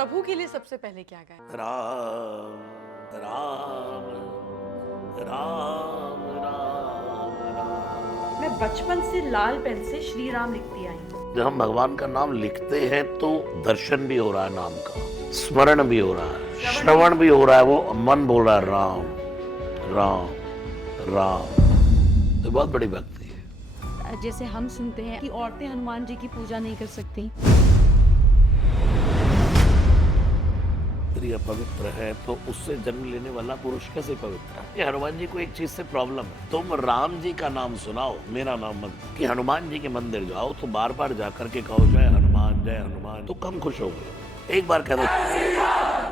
प्रभु के लिए सबसे पहले क्या गाया? राम राम राम राम राम। मैं बचपन से लाल पेन से श्री राम लिखती आई हूँ। जब हम भगवान का नाम लिखते हैं तो दर्शन भी हो रहा है नाम का, स्मरण भी हो रहा है, श्रवण भी हो रहा है, वो मन बोल रहा है राम राम राम। तो बहुत बड़ी भक्ति है। जैसे हम सुनते हैं कि औरतें हनुमान जी की पूजा नहीं कर सकती। स्त्री पवित्र है तो उससे जन्म लेने वाला पुरुष कैसे पवित्र है? ये हनुमान जी को एक चीज से प्रॉब्लम है, तुम राम जी का नाम सुनाओ, मेरा नाम मत। कि हनुमान जी के मंदिर जाओ तो बार बार जाकर के कहो जय हनुमान, तो कम खुश हो गए। एक बार कह दो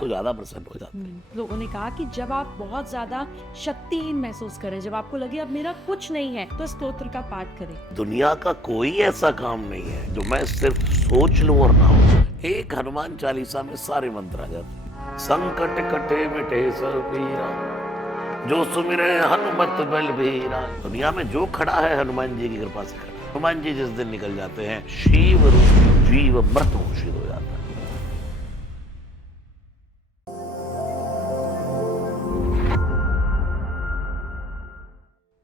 तो ज्यादा प्रसन्न हो जाते हैं। लोगों ने कहा कि जब आप बहुत ज्यादा शक्तिहीन महसूस करें, जब आपको लगे अब मेरा कुछ नहीं है, तो स्तोत्र का पाठ करें। दुनिया का कोई ऐसा काम नहीं है जो मैं सिर्फ सोच लूं और ना हो। एक हनुमान चालीसा में सारे मंत्र आ जाते हैं। संकट कटे मिटे सब पीरा, जो सुमिरे हनुमत बलबीरा। दुनिया में जो खड़ा है हनुमान जी की कृपा से खड़ा। हनुमान जी जिस दिन निकल जाते हैं शिव रूपी जीव मृत घोषित हो जाता है।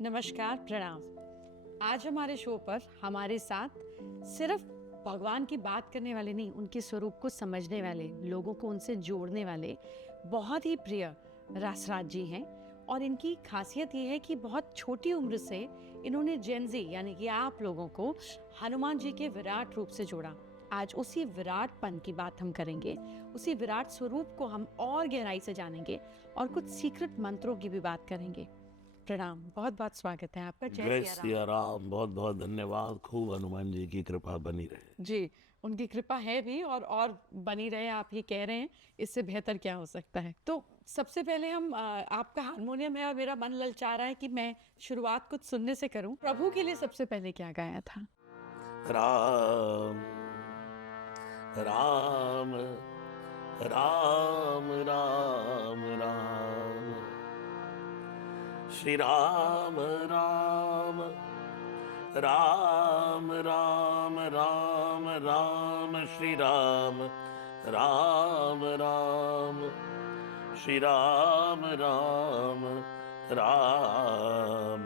नमस्कार, प्रणाम। आज हमारे शो पर हमारे साथ सिर्फ भगवान की बात करने वाले नहीं, उनके स्वरूप को समझने वाले, लोगों को उनसे जोड़ने वाले बहुत ही प्रिय रासराज जी हैं। और इनकी खासियत ये है कि बहुत छोटी उम्र से इन्होंने जेनजी यानी कि आप लोगों को हनुमान जी के विराट रूप से जोड़ा। आज उसी विराटपन की बात हम करेंगे, उसी विराट स्वरूप को हम और गहराई से जानेंगे और कुछ सीक्रेट मंत्रों की भी बात करेंगे। प्रणाम, बहुत बहुत स्वागत है आपका। जय सिया राम। बहुत बहुत धन्यवाद। खूब हनुमान जी की कृपा बनी रहे। जी, उनकी कृपा है भी और बनी रहे, आप ये कह रहे हैं, इससे बेहतर क्या हो सकता है। तो सबसे पहले हम आपका हारमोनियम है और मेरा मन ललचा रहा है कि मैं शुरुआत कुछ सुनने से करूं। प्रभु के लिए सबसे पहले क्या गाया था? राम राम राम राम राम। श्री राम राम राम राम राम राम। श्री राम राम राम श्री राम राम राम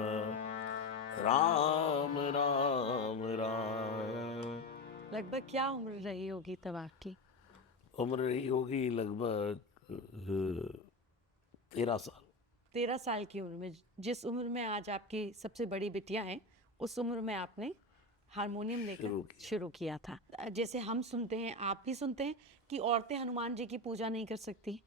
राम राम राम। लगभग क्या उम्र रही होगी तब आपकी? उम्र रही होगी लगभग 13 साल। 13 साल की उम्र में, जिस उम्र में आज आपकी सबसे बड़ी बिटिया है, उस उम्र में आपने हारमोनियम लेकर शुरू किया था। जैसे हम सुनते हैं, आप भी सुनते हैं कि औरतें हनुमान जी की पूजा नहीं कर सकती।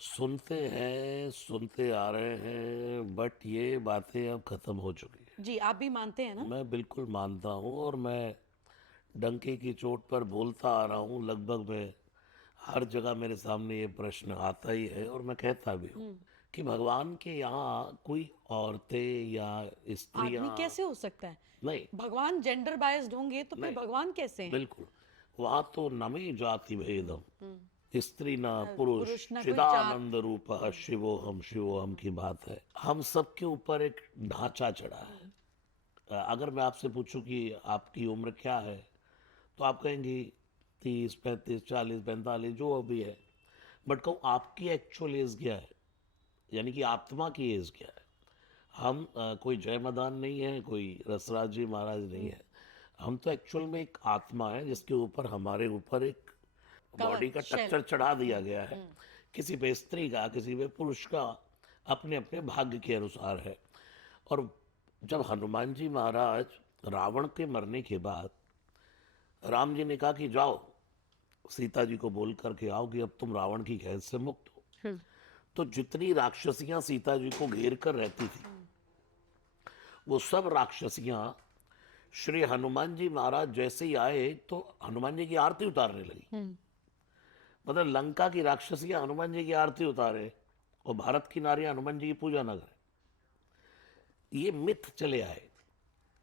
सुनते हैं, सुनते आ रहे हैं, बट ये बातें अब खत्म हो चुकी है। जी, आप भी मानते हैं ना? मैं बिल्कुल मानता हूँ और मैं डंके की चोट पर बोलता आ रहा हूँ। लगभग मैं हर जगह मेरे सामने ये प्रश्न आता ही है और मैं कहता भी हूँ कि भगवान के यहाँ कोई औरतें या स्त्रियां आदमी कैसे हो सकता है? नहीं, भगवान जेंडर बायस्ड होंगे तो फिर नहीं, भगवान कैसे हैं? बिल्कुल। वहाँ तो नमे जाति भेदम, स्त्री न पुरुष पुरुष, न कोई चिदानंद रूप शिवोहम की बात है। हम सबके ऊपर एक ढांचा चढ़ा है। अगर मैं आपसे पूछूं कि आपकी उम्र क्या है तो आप कहेंगी 30, 35, 40, 45 जो अभी है। बट कहूँ आपकी एक्चुअल एज क्या है, यानी कि आत्मा की एज क्या है? हम कोई जय मदान नहीं है, कोई रसराज जी महाराज नहीं है। हम तो एक्चुअल में एक आत्मा है जिसके ऊपर हमारे ऊपर एक बॉडी का स्ट्रक्चर चढ़ा दिया गया है। किसी पे स्त्री का, किसी पे पुरुष का, अपने अपने भाग्य के अनुसार है। और जब हनुमान जी महाराज रावण के मरने के बाद राम जी ने कहा कि जाओ सीता जी को बोल करके आओ कि अब तुम रावण की कैद से मुक्त हो, तो जितनी राक्षसियां सीता जी को घेर कर रहती थी वो सब राक्षसियां श्री हनुमान जी महाराज जैसे ही आए तो हनुमान जी की आरती उतारने लगी। मतलब लंका की राक्षसियां हनुमान जी की आरती उतारे और भारत की नारियां हनुमान जी की पूजा न करें। ये मिथ चले आए।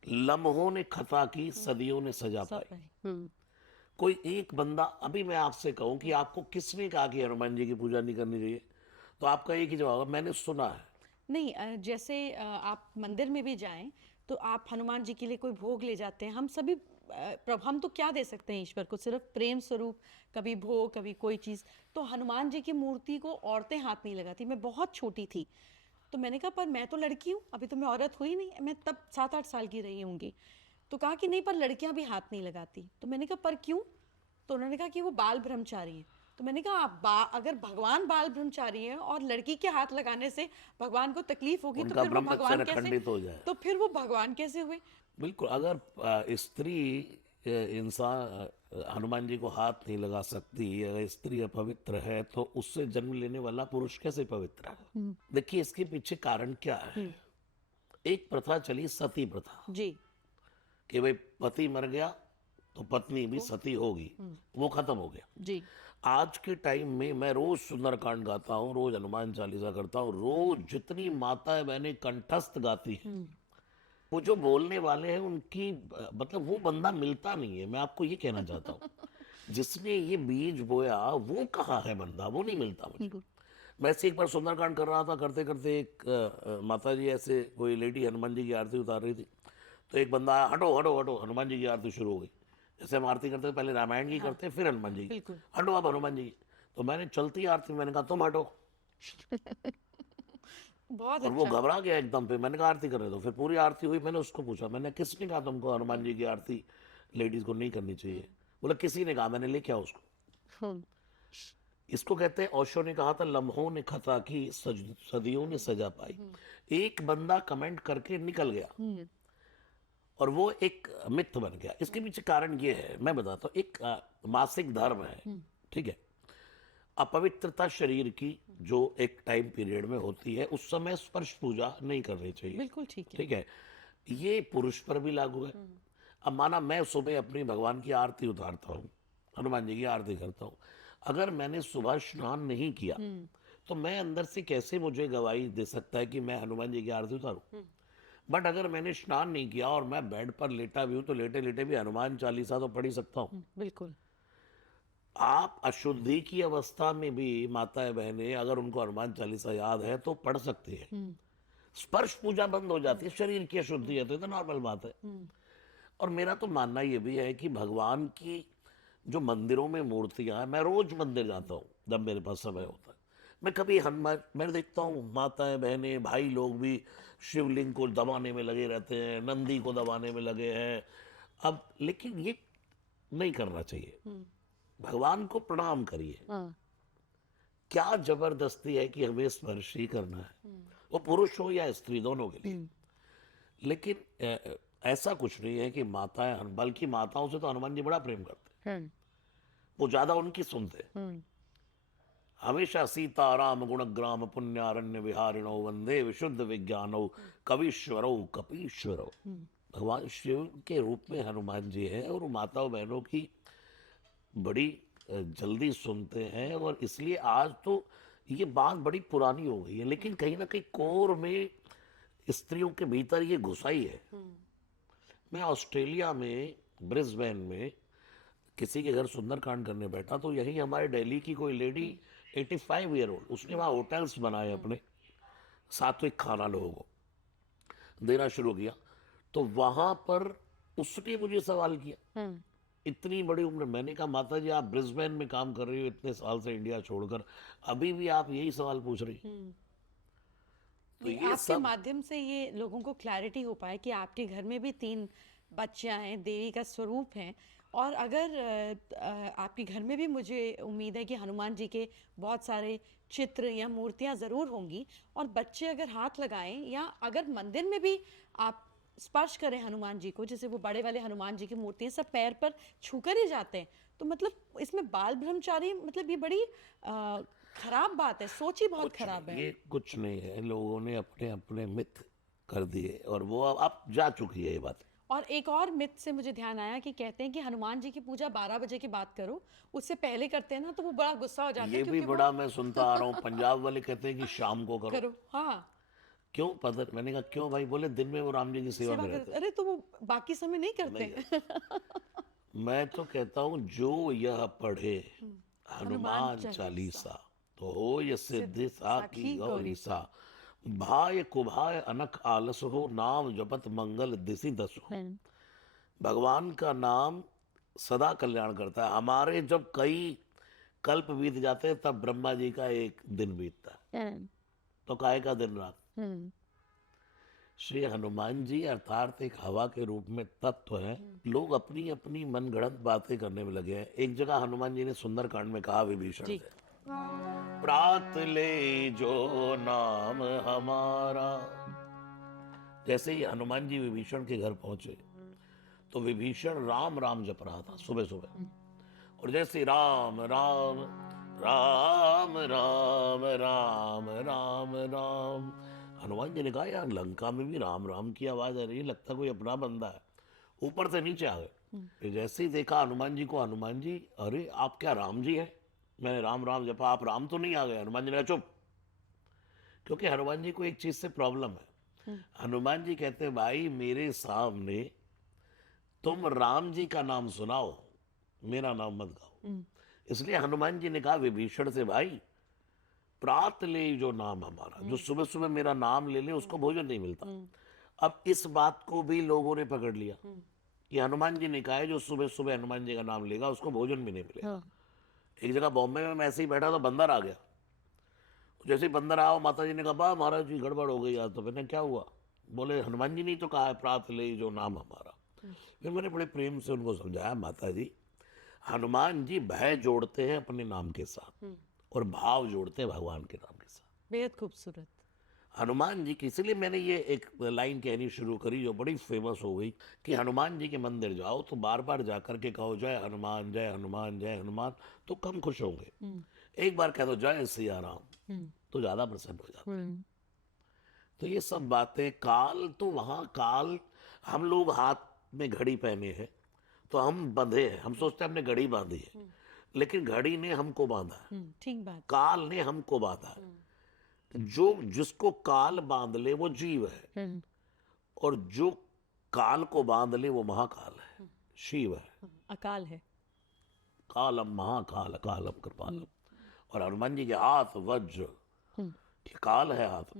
लम्हों ने खता की, सदियों ने सजा पाई। कोई एक बंदा, अभी मैं आपसे कहूं कि आपको किसने कहा कि हनुमान जी की पूजा नहीं करनी चाहिए, तो आपका एक ही जवाब है, मैंने सुना है। नहीं, जैसे आप मंदिर में भी जाएं तो आप हनुमान जी के लिए कोई भोग ले जाते हैं। हम सभी हम तो क्या दे सकते हैं ईश्वर को, सिर्फ प्रेम स्वरूप, कभी भोग, कभी कोई चीज़। तो हनुमान जी की मूर्ति को औरतें हाथ नहीं लगाती। मैं बहुत छोटी थी तो मैंने कहा पर मैं तो लड़की हूँ, अभी तो मैं औरत हुई नहीं, मैं तब 7-8 साल की रही होंगी। तो कहा कि नहीं पर लड़कियां भी हाथ नहीं लगाती। तो मैंने कहा पर क्यों? तो उन्होंने कहा कि वो बाल ब्रह्मचारी हैं। तो मैंने कहा अगर भगवान बाल ब्रह्मचारी हैं और लड़की के हाथ लगाने से भगवान को तकलीफ होगी तो उनका फिर वो ब्रह्मचर्य भगवान कैसे, खंडित हो जाए। तो फिर वो भगवान कैसे हुए? बिल्कुल, अगर स्त्री इंसान हनुमान जी को हाथ नहीं लगा सकती, अगर स्त्री अपवित्र है तो उससे जन्म लेने वाला पुरुष कैसे पवित्र है? देखिए इसके पीछे कारण क्या है। एक प्रथा चली, सती प्रथा, जी कि भाई पति मर गया तो पत्नी भी सती होगी, वो खत्म हो गया। जी आज के टाइम में मैं रोज सुंदरकांड गाता हूँ, रोज हनुमान चालीसा करता हूँ, रोज जितनी माताएं बहनें कंठस्थ गाती हैं, वो जो बोलने वाले हैं उनकी मतलब वो बंदा मिलता नहीं है। मैं आपको ये कहना चाहता हूँ, जिसने ये बीज बोया वो कहाँ है बंदा, वो नहीं मिलता मुझे। मैं ऐसे एक बार सुंदरकांड कर रहा था, करते करते एक माता जी ऐसे कोई लेडी हनुमान जी की आरती उतार रही थी, तो एक बंदा आया, हटो हटो हटो, हनुमान जी की आरती शुरू हो गई। जैसे हम आरती करते पहले रामायण की करते फिर हनुमान जी की, बिल्कुल। हटो आप हनुमान जी की। तो मैंने चलती आरती में मैंने कहा तुम हटो, बहुत और वो अच्छा। घबरा गया एकदम पे। मैंने कहा आरती कर रहे दो। फिर पूरी आरती हुई, मैंने उसको पूछा, मैंने किसने कहा तुमको हनुमान जी की आरती लेडीज को नहीं करनी चाहिए? बोला किसी ने कहा। मैंने लेके आओ उसको। इसको कहते हैं, ओशो ने कहा था, लम्हों ने खता की सदियों ने सजा पाई। एक बंदा कमेंट करके निकल गया और वो एक मिथ बन गया। इसके पीछे कारण ये है, मैं बताता हूँ। एक मासिक धर्म है, ठीक है, अपवित्रता शरीर की जो एक टाइम पीरियड में होती है, उस समय स्पर्श पूजा नहीं करनी चाहिए। बिल्कुल ठीक है। ठीक है, ये पुरुष पर भी लागू है। अब माना मैं सुबह अपनी भगवान की आरती उतारता हूँ, हनुमान जी की आरती करता हूँ, अगर मैंने सुबह स्नान नहीं किया तो मैं अंदर से कैसे मुझे गवाही दे सकता है कि मैं हनुमान जी की आरती उतारूं? बट अगर मैंने स्नान नहीं किया और मैं बेड पर लेटा भी हूं तो लेटे लेटे भी हनुमान चालीसा तो पढ़ ही सकता हूं। बिल्कुल। आप अशुद्धि की अवस्था में भी माताएं बहनें अगर उनको हनुमान चालीसा याद है तो पढ़ सकती है। स्पर्श पूजा बंद हो जाती है, शरीर की अशुद्धि है तो ये तो नॉर्मल बात है। और मेरा तो मानना ये भी है कि भगवान की जो मंदिरों में मूर्तियां हैं, मैं रोज मंदिर जाता हूँ जब मेरे पास समय होता है। मैं कभी हनुमान, मैं देखता हूँ माताएं बहनें भाई लोग भी शिवलिंग को दबाने में लगे रहते हैं, नंदी को दबाने में लगे हैं। अब लेकिन ये नहीं करना चाहिए। भगवान को प्रणाम करिए। हाँ। क्या जबरदस्ती है कि हमें स्पर्श ही करना है, वो पुरुष हो या स्त्री, दोनों के लिए। लेकिन ऐसा कुछ नहीं है कि माताएं, बल्कि माताओं से तो हनुमान जी बड़ा प्रेम करते हैं, वो ज्यादा उनकी सुनते हैं। हमेशा सीता राम गुणग्राम पुण्यारण्य विहारिणो वंदे विशुद्ध विज्ञानो कवीश्वरो कपीश्वरो। भगवान शिव के रूप में हनुमान जी है और वो माताओं बहनों की बड़ी जल्दी सुनते हैं। और इसलिए आज तो ये बात बड़ी पुरानी हो गई है, लेकिन कहीं ना कहीं कोर में स्त्रियों के भीतर ये घुसा ही है। मैं ऑस्ट्रेलिया में ब्रिस्बेन में किसी के घर सुंदरकांड करने बैठा तो यही हमारे दिल्ली की कोई लेडी 85 ईयर ओल्ड, उसने वहाँ होटल्स बनाए अपने, सात्विक खाना लोगों को देना शुरू किया। तो वहां पर उसने मुझे सवाल किया, इतनी बड़ी उम्र। मैंने कहा माता जी आप ब्रिस्बेन में काम कर रही हो इतने साल से इंडिया छोड़कर, अभी भी आप यही सवाल पूछ रही। तो नहीं, ये आपके सब माध्यम से ये लोगों को क्लैरिटी हो पाए कि आपके घर में भी 3 बच्चियां हैं, देवी का स्वरूप हैं। और अगर आपके घर में भी, मुझे उम्मीद है कि हनुमान जी के बहुत सारे चित्र या मूर्तियां ज़रूर होंगी। और बच्चे अगर हाथ लगाएं या अगर मंदिर में भी आप स्पर्श करें हनुमान जी को, जैसे वो बड़े वाले हनुमान जी की मूर्ति है, सब पैर पर छूकर ही जाते हैं, तो मतलब इसमें बाल ब्रह्मचारी, मतलब ये बड़ी खराब बात है, सोच ही बहुत कुछ खराब नहीं, है। ये कुछ नहीं है, लोगों ने अपने अपने मिथ कर दिए और वो अब जा चुकी है ये बात। और एक और मिथ से मुझे ध्यान आया कि कहते हैं कि हनुमान जी की पूजा 12 बजे के बाद करो, उससे पहले करते हैं ना तो वो बड़ा गुस्सा हो जाता ये है, भी क्योंकि वो बड़ा मैं सुनता आ रहा हूँ, पंजाब वाले कहते हैं कि शाम को करो। करो। हाँ, क्यों पता? मैंने कहा क्यों भाई? बोले दिन में वो राम जी की सेवा सेवा में कर, रहते अरे तो वो बाकी समय नहीं करते नहीं हैं। हैं। मैं तो कहता हूँ जो यह पढ़े हनुमान चालीसा। चालीसा तो हो ये सिद्धि साखी साखी गौरी सा। भाय कुभाय अनख आलस हो नाम जपत मंगल दिसि दस हो। भगवान का नाम सदा कल्याण करता है। हमारे जब कई कल्प बीत जाते हैं तब ब्रह्मा जी का एक दिन बीतता है, हम्म, तो काहे का दिन रात। हम्म, श्री हनुमान जी अर्थात एक हवा के रूप में तत्व है। लोग अपनी अपनी मनगढ़ंत बातें करने में लगे हैं। एक जगह हनुमान जी ने सुंदरकांड में कहा विभीषण जी। से, प्रात ले जो नाम हमारा। जैसे ही हनुमान जी विभीषण के घर पहुंचे तो विभीषण राम राम जप रहा था सुबह सुबह, और जैसे राम राम राम राम राम राम राम, हनुमान जी ने कहा यार लंका में भी राम राम की आवाज आ रही है, लगता कोई अपना बंदा है। ऊपर से नीचे आ गए, फिर जैसे ही देखा हनुमान जी को, हनुमान जी अरे आप क्या राम जी हैं? मैंने राम राम जपा, आप राम तो नहीं आ गए? हनुमान जी ने कहा चुप, क्योंकि हनुमान जी को एक चीज से प्रॉब्लम है। हनुमान जी कहते हैं भाई मेरे सामने तुम राम जी का नाम सुनाओ, मेरा नाम मत गाओ। इसलिए हनुमान जी ने कहा विभीषण से, भाई प्रात ले जो नाम हमारा, जो सुबह सुबह मेरा नाम ले ले उसको भोजन नहीं मिलता। अब इस बात को भी लोगों ने पकड़ लिया कि हनुमान जी ने कहा है जो सुबह सुबह हनुमान जी का नाम लेगा उसको भोजन भी नहीं मिलेगा। हाँ, एक जगह बॉम्बे में मैं ऐसे ही बैठा था, बंदर आ गया। जैसे ही बंदर आया माता जी ने कहा बा महाराज जी गड़बड़ हो गई आज। तो मैंने क्या हुआ? बोले हनुमान जी ने तो कहा है प्रात ले जो नाम हमारा। फिर मैंने बड़े प्रेम से उनको समझाया, माता जी हनुमान जी भय जोड़ते हैं अपने नाम के साथ और भाव जोड़ते हैं भगवान के नाम के साथ। बेहद खूबसूरत। हनुमान जी की, इसलिए मैंने ये एक लाइन कहनी शुरू करी जो बड़ी फेमस हो गई कि हनुमान जी के मंदिर जाओ तो बार बार जाकर के कहो जय हनुमान जय हनुमान जय हनुमान, तो कम खुश होंगे। एक बार कह दो जय सिया राम तो ज्यादा प्रसन्न हो जाते। तो ये सब बातें, काल तो वहां काल, हम लोग हाथ में घड़ी पहने हैं तो हम बंधे हैं, हम सोचते हैं हमने घड़ी बांधी है, लेकिन घड़ी ने हमको बांधा है, ठीक बात। काल ने हमको बांधा है। जो जिसको काल बांध ले वो जीव है, और जो काल को बांध ले वो महाकाल है, शिव है। अकाल है। कालम महाकाल कालम कृपालम। और हनुमान जी के हाथ वज्र, ये काल है हाथ।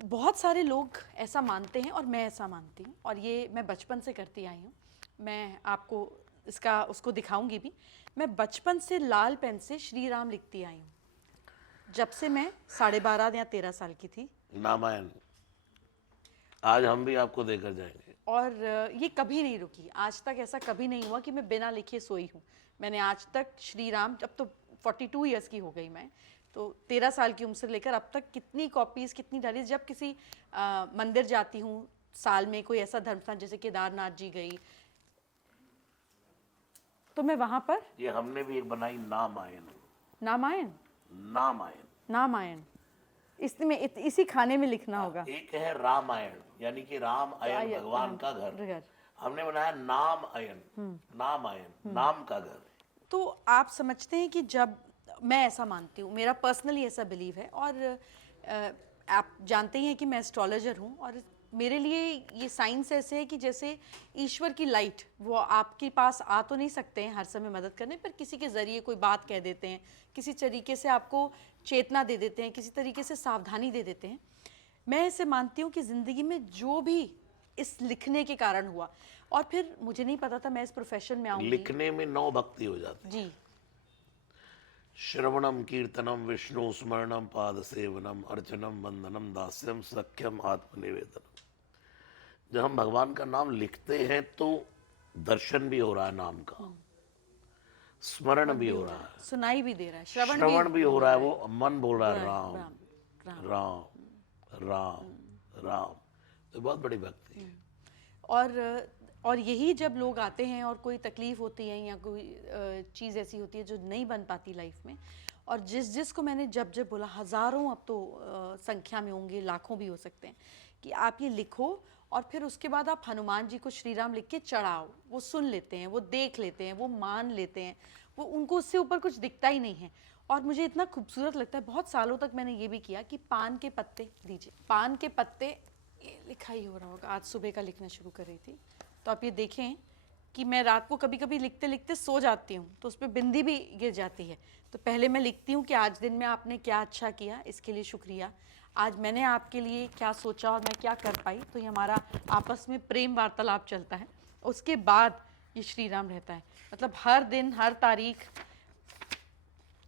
बहुत सारे लोग ऐसा मानते हैं और मैं ऐसा मानती हूँ, और ये मैं बचपन से करती आई हूँ। मैं आपको इसका उसको दिखाऊंगी भी। मैं बचपन से लाल पेन से श्री राम लिखती आई हूँ जब से मैं 12.5 या 13 साल की थी। रामायण आज हम भी आपको देकर जाएंगे। और ये कभी नहीं रुकी, आज तक ऐसा कभी नहीं हुआ कि मैं बिना लिखे सोई हूँ। मैंने आज तक श्री राम, अब तो 42 ईयर्स की हो गई मैं, तो 13 साल की उम्र से लेकर अब तक कितनी कॉपीज़, कितनी डायरीज। जब किसी मंदिर जाती हूँ, साल में कोई ऐसा धर्म स्थान जैसे केदारनाथ जी गई, तो मैं वहाँ पर ये हमने भी एक बनाई नामायण। रामायण, नामायण, नामायण इसमें इसी खाने में लिखना होगा। एक है रामायण यानी कि राम अयन भगवान का घर, घर। हमने बनाया नाम अयन, नाम अयन नाम का घर। तो आप समझते हैं कि जब मैं ऐसा मानती हूँ, मेरा पर्सनली ऐसा बिलीव है, और आप जानते ही हैं कि मैं एस्ट्रोलॉजर हूँ, और मेरे लिए ये साइंस ऐसे है कि जैसे ईश्वर की लाइट, वो आपके पास आ तो नहीं सकते हैं हर समय मदद करने, पर किसी के ज़रिए कोई बात कह देते हैं, किसी तरीके से आपको चेतना दे देते हैं, किसी तरीके से सावधानी दे देते हैं। मैं ऐसे मानती हूँ कि ज़िंदगी में जो भी इस लिखने के कारण हुआ, और फिर मुझे नहीं पता था मैं इस प्रोफेशन में आऊँगी। लिखने में 9 भक्ति हो जाती है। जी, श्रवणम कीर्तनम विष्णु स्मरणम पाद सेवनम अर्चनम वंदनम दास्यम सख्यम आत्मनिवेदनम। जब हम भगवान का नाम लिखते हैं तो दर्शन भी हो रहा है नाम का, स्मरण भी हो रहा है, सुनाई भी दे रहा है, श्रवण भी हो रहा है, वो मन बोल रहा है राम राम, राम। राम राम राम। तो बहुत बड़ी भक्ति है। और यही जब लोग आते हैं और कोई तकलीफ होती है या कोई चीज़ ऐसी होती है जो नहीं बन पाती लाइफ में, और जिस को मैंने जब बोला, हज़ारों अब तो संख्या में होंगे, लाखों भी हो सकते हैं, कि आप ये लिखो और फिर उसके बाद आप हनुमान जी को श्री राम लिख के चढ़ाओ। वो सुन लेते हैं, वो देख लेते हैं, वो मान लेते हैं, वो उनको उससे ऊपर कुछ दिखता ही नहीं है। और मुझे इतना खूबसूरत लगता है, बहुत सालों तक मैंने ये भी किया कि पान के पत्ते दीजिए, पान के पत्ते, ये लिखा ही हो रहा होगा, आज सुबह का लिखना शुरू कर रही थी, तो आप ये देखें कि मैं रात को कभी कभी लिखते लिखते सो जाती हूँ तो उस पर बिंदी भी गिर जाती है। तो पहले मैं लिखती हूँ कि आज दिन में आपने क्या अच्छा किया, इसके लिए शुक्रिया, आज मैंने आपके लिए क्या सोचा और मैं क्या कर पाई। तो ये हमारा आपस में प्रेम वार्तालाप चलता है। उसके बाद ये श्री राम रहता है। मतलब हर दिन हर तारीख,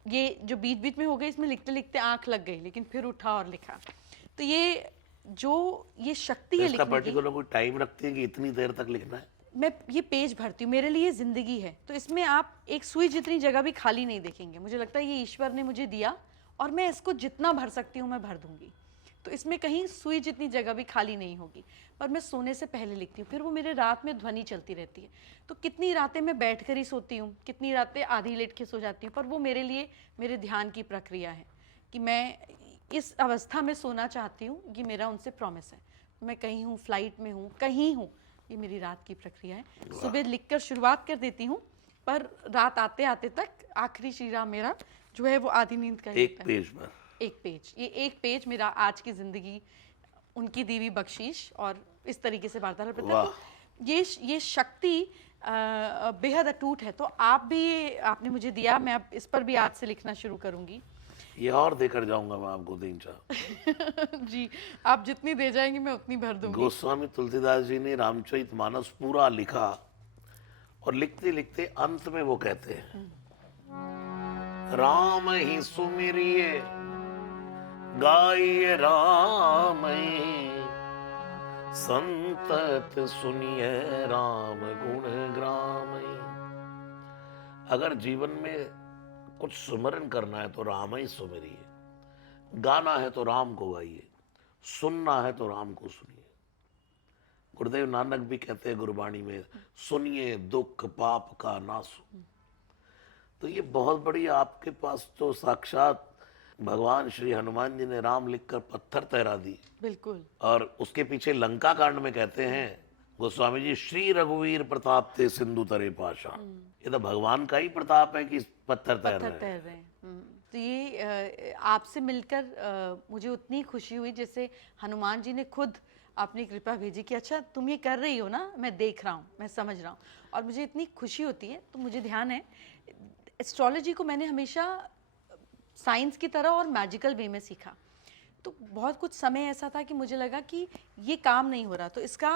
ये जो बीच बीच में हो गई इसमें लिखते लिखते आंख लग गई, लेकिन फिर उठा और लिखा। तो ये शक्ति है इसका लिखने की। पर्टिकुलर कोई टाइम रखती है कि इतनी देर तक लिखना है? मैं ये पेज भरती हूँ, मेरे लिए जिंदगी है, तो इसमें आप एक सुई जितनी जगह भी खाली नहीं देखेंगे। मुझे लगता है ये ईश्वर ने मुझे दिया और मैं इसको जितना भर सकती हूँ मैं भर दूंगी। तो इसमें कहीं सुई जितनी जगह भी खाली नहीं होगी। पर मैं सोने से पहले लिखती हूँ, फिर वो मेरे रात में ध्वनि चलती रहती है। तो कितनी रातें मैं बैठ कर ही सोती हूँ, कितनी रातें आधी लेट के सो जाती हूँ, पर वो मेरे लिए मेरे ध्यान की प्रक्रिया है कि मैं इस अवस्था में सोना चाहती हूँ। ये मेरा उनसे प्रॉमिस है। मैं कहीं हूँ, फ्लाइट में हूँ, कहीं हूँ, ये मेरी रात की प्रक्रिया है। सुबह लिखकर शुरुआत कर देती हूँ, पर रात आते आते तक आखिरी श्री राम मेरा जो है वो आधी नींद का ही एक होता है। पेज पर? एक पेज, ये एक पेज मेरा आज की जिंदगी, उनकी दी हुई बख्शीश और इस तरीके से वार्तालाप रहता है। तो ये शक्ति बेहद अटूट है। तो आप भी, आपने मुझे दिया, मैं अब इस पर भी आज से लिखना शुरू करूंगी। ये और देकर जाऊंगा मैं आपको 3-4। जी, आप जितनी दे जाएंगे मैं उतनी भर दूंगी। गोस्वामी तुलसीदास जी ने रामचरितमानस पूरा लिखा और लिखते लिखते अंत में वो कहते हैं, राम ही सुमिरिए गाइए राम ही, संतत सुनिए राम गुण ग्राम ही। अगर जीवन में कुछ सुमरन करना है तो राम ही सुमिरिए, गाना है तो राम को गाइए, सुनना है तो राम को सुनिए। गुरुदेव नानक भी कहते हैं गुरबाणी में, सुनिए दुख पाप का नासु। तो ये बहुत बड़ी, आपके पास तो साक्षात भगवान श्री हनुमान जी ने राम लिखकर पत्थर तैरा दी। बिल्कुल। और उसके पीछे लंका कांड में कहते हैं गोस्वामी जी, श्री रघुवीर प्रताप थे सिंधु तरे पाषाण। ये तो भगवान का ही प्रताप है कि पत्थर तैर रहे हैं। तैर रहे हैं। तो ये आपसे मिलकर मुझे उतनी खुशी हुई जैसे हनुमान जी ने खुद अपनी कृपा भेजी कि अच्छा तुम ये कर रही हो ना, मैं देख रहा हूँ, मैं समझ रहा हूँ। और मुझे इतनी खुशी होती है। तो मुझे ध्यान है, एस्ट्रोलॉजी को मैंने हमेशा साइंस की तरह और मैजिकल वे में सीखा। तो बहुत कुछ समय ऐसा था कि मुझे लगा कि ये काम नहीं हो रहा, तो इसका,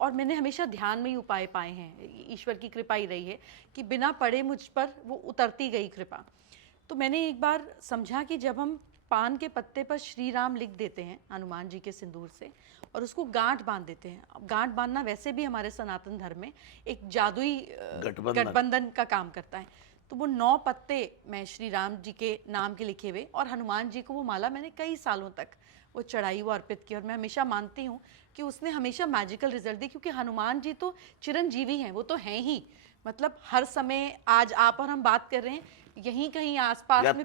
और मैंने हमेशा ध्यान में ही उपाय पाए हैं। ईश्वर की कृपा ही रही है कि बिना पढ़े मुझ पर वो उतरती गई कृपा। तो मैंने एक बार समझा कि जब हम पान के पत्ते पर श्री राम लिख देते हैं हनुमान जी के सिंदूर से और उसको गांठ बांध देते हैं। अब गांठ बांधना वैसे भी हमारे सनातन धर्म में एक जादुई गठबंधन का काम करता है। तो वो 9 पत्ते मैं श्री राम जी के नाम के लिखे हुए, और हनुमान जी को वो माला मैंने कई सालों तक वो चढ़ाई, वो अर्पित की। और मैं हमेशा मानती हूँ कि उसने हमेशा मैजिकल रिजल्ट दी, क्योंकि हनुमान जी तो चिरंजीवी हैं, वो तो हैं ही। मतलब हर समय, आज आप और हम बात कर रहे हैं, यहीं कहीं आसपास में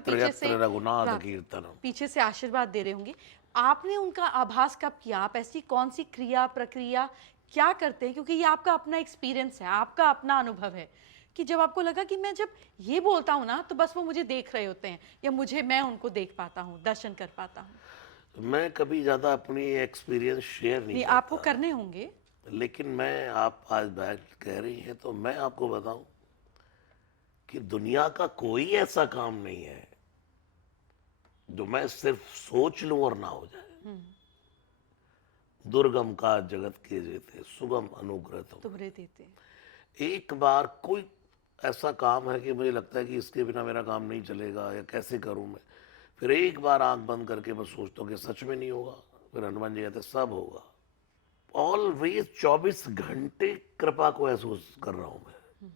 पीछे से आशीर्वाद दे रहे होंगे। आपने उनका आभास कब किया? आप ऐसी कौन सी क्रिया प्रक्रिया क्या करते हैं? क्योंकि ये आपका अपना एक्सपीरियंस है, आपका अपना अनुभव है, कि जब आपको लगा कि मैं जब ये बोलता हूँ ना तो बस वो मुझे देख रहे होते हैं, या मैं उनको देख पाता हूँ, दर्शन कर पाता हूँ। मैं कभी ज्यादा अपनी एक्सपीरियंस शेयर नहीं करता। आपको करने होंगे। लेकिन मैं, आप आज बैठ कह रही हैं तो मैं आपको बताऊं कि दुनिया का कोई ऐसा काम नहीं है जो मैं सिर्फ सोच लूं और ना हो जाए। दुर्गम का जगत के जेते, सुगम अनुग्रह तुम्हारे देते। एक बार कोई ऐसा काम है कि मुझे लगता है कि इसके बिना मेरा काम नहीं चलेगा, या कैसे करूं मैं, फिर एक बार आंख बंद करके मैं सोचता हूँ कि सच में नहीं होगा, फिर हनुमान जी कहते सब होगा। ऑलवेज 24 घंटे कृपा को महसूस कर रहा हूं मैं।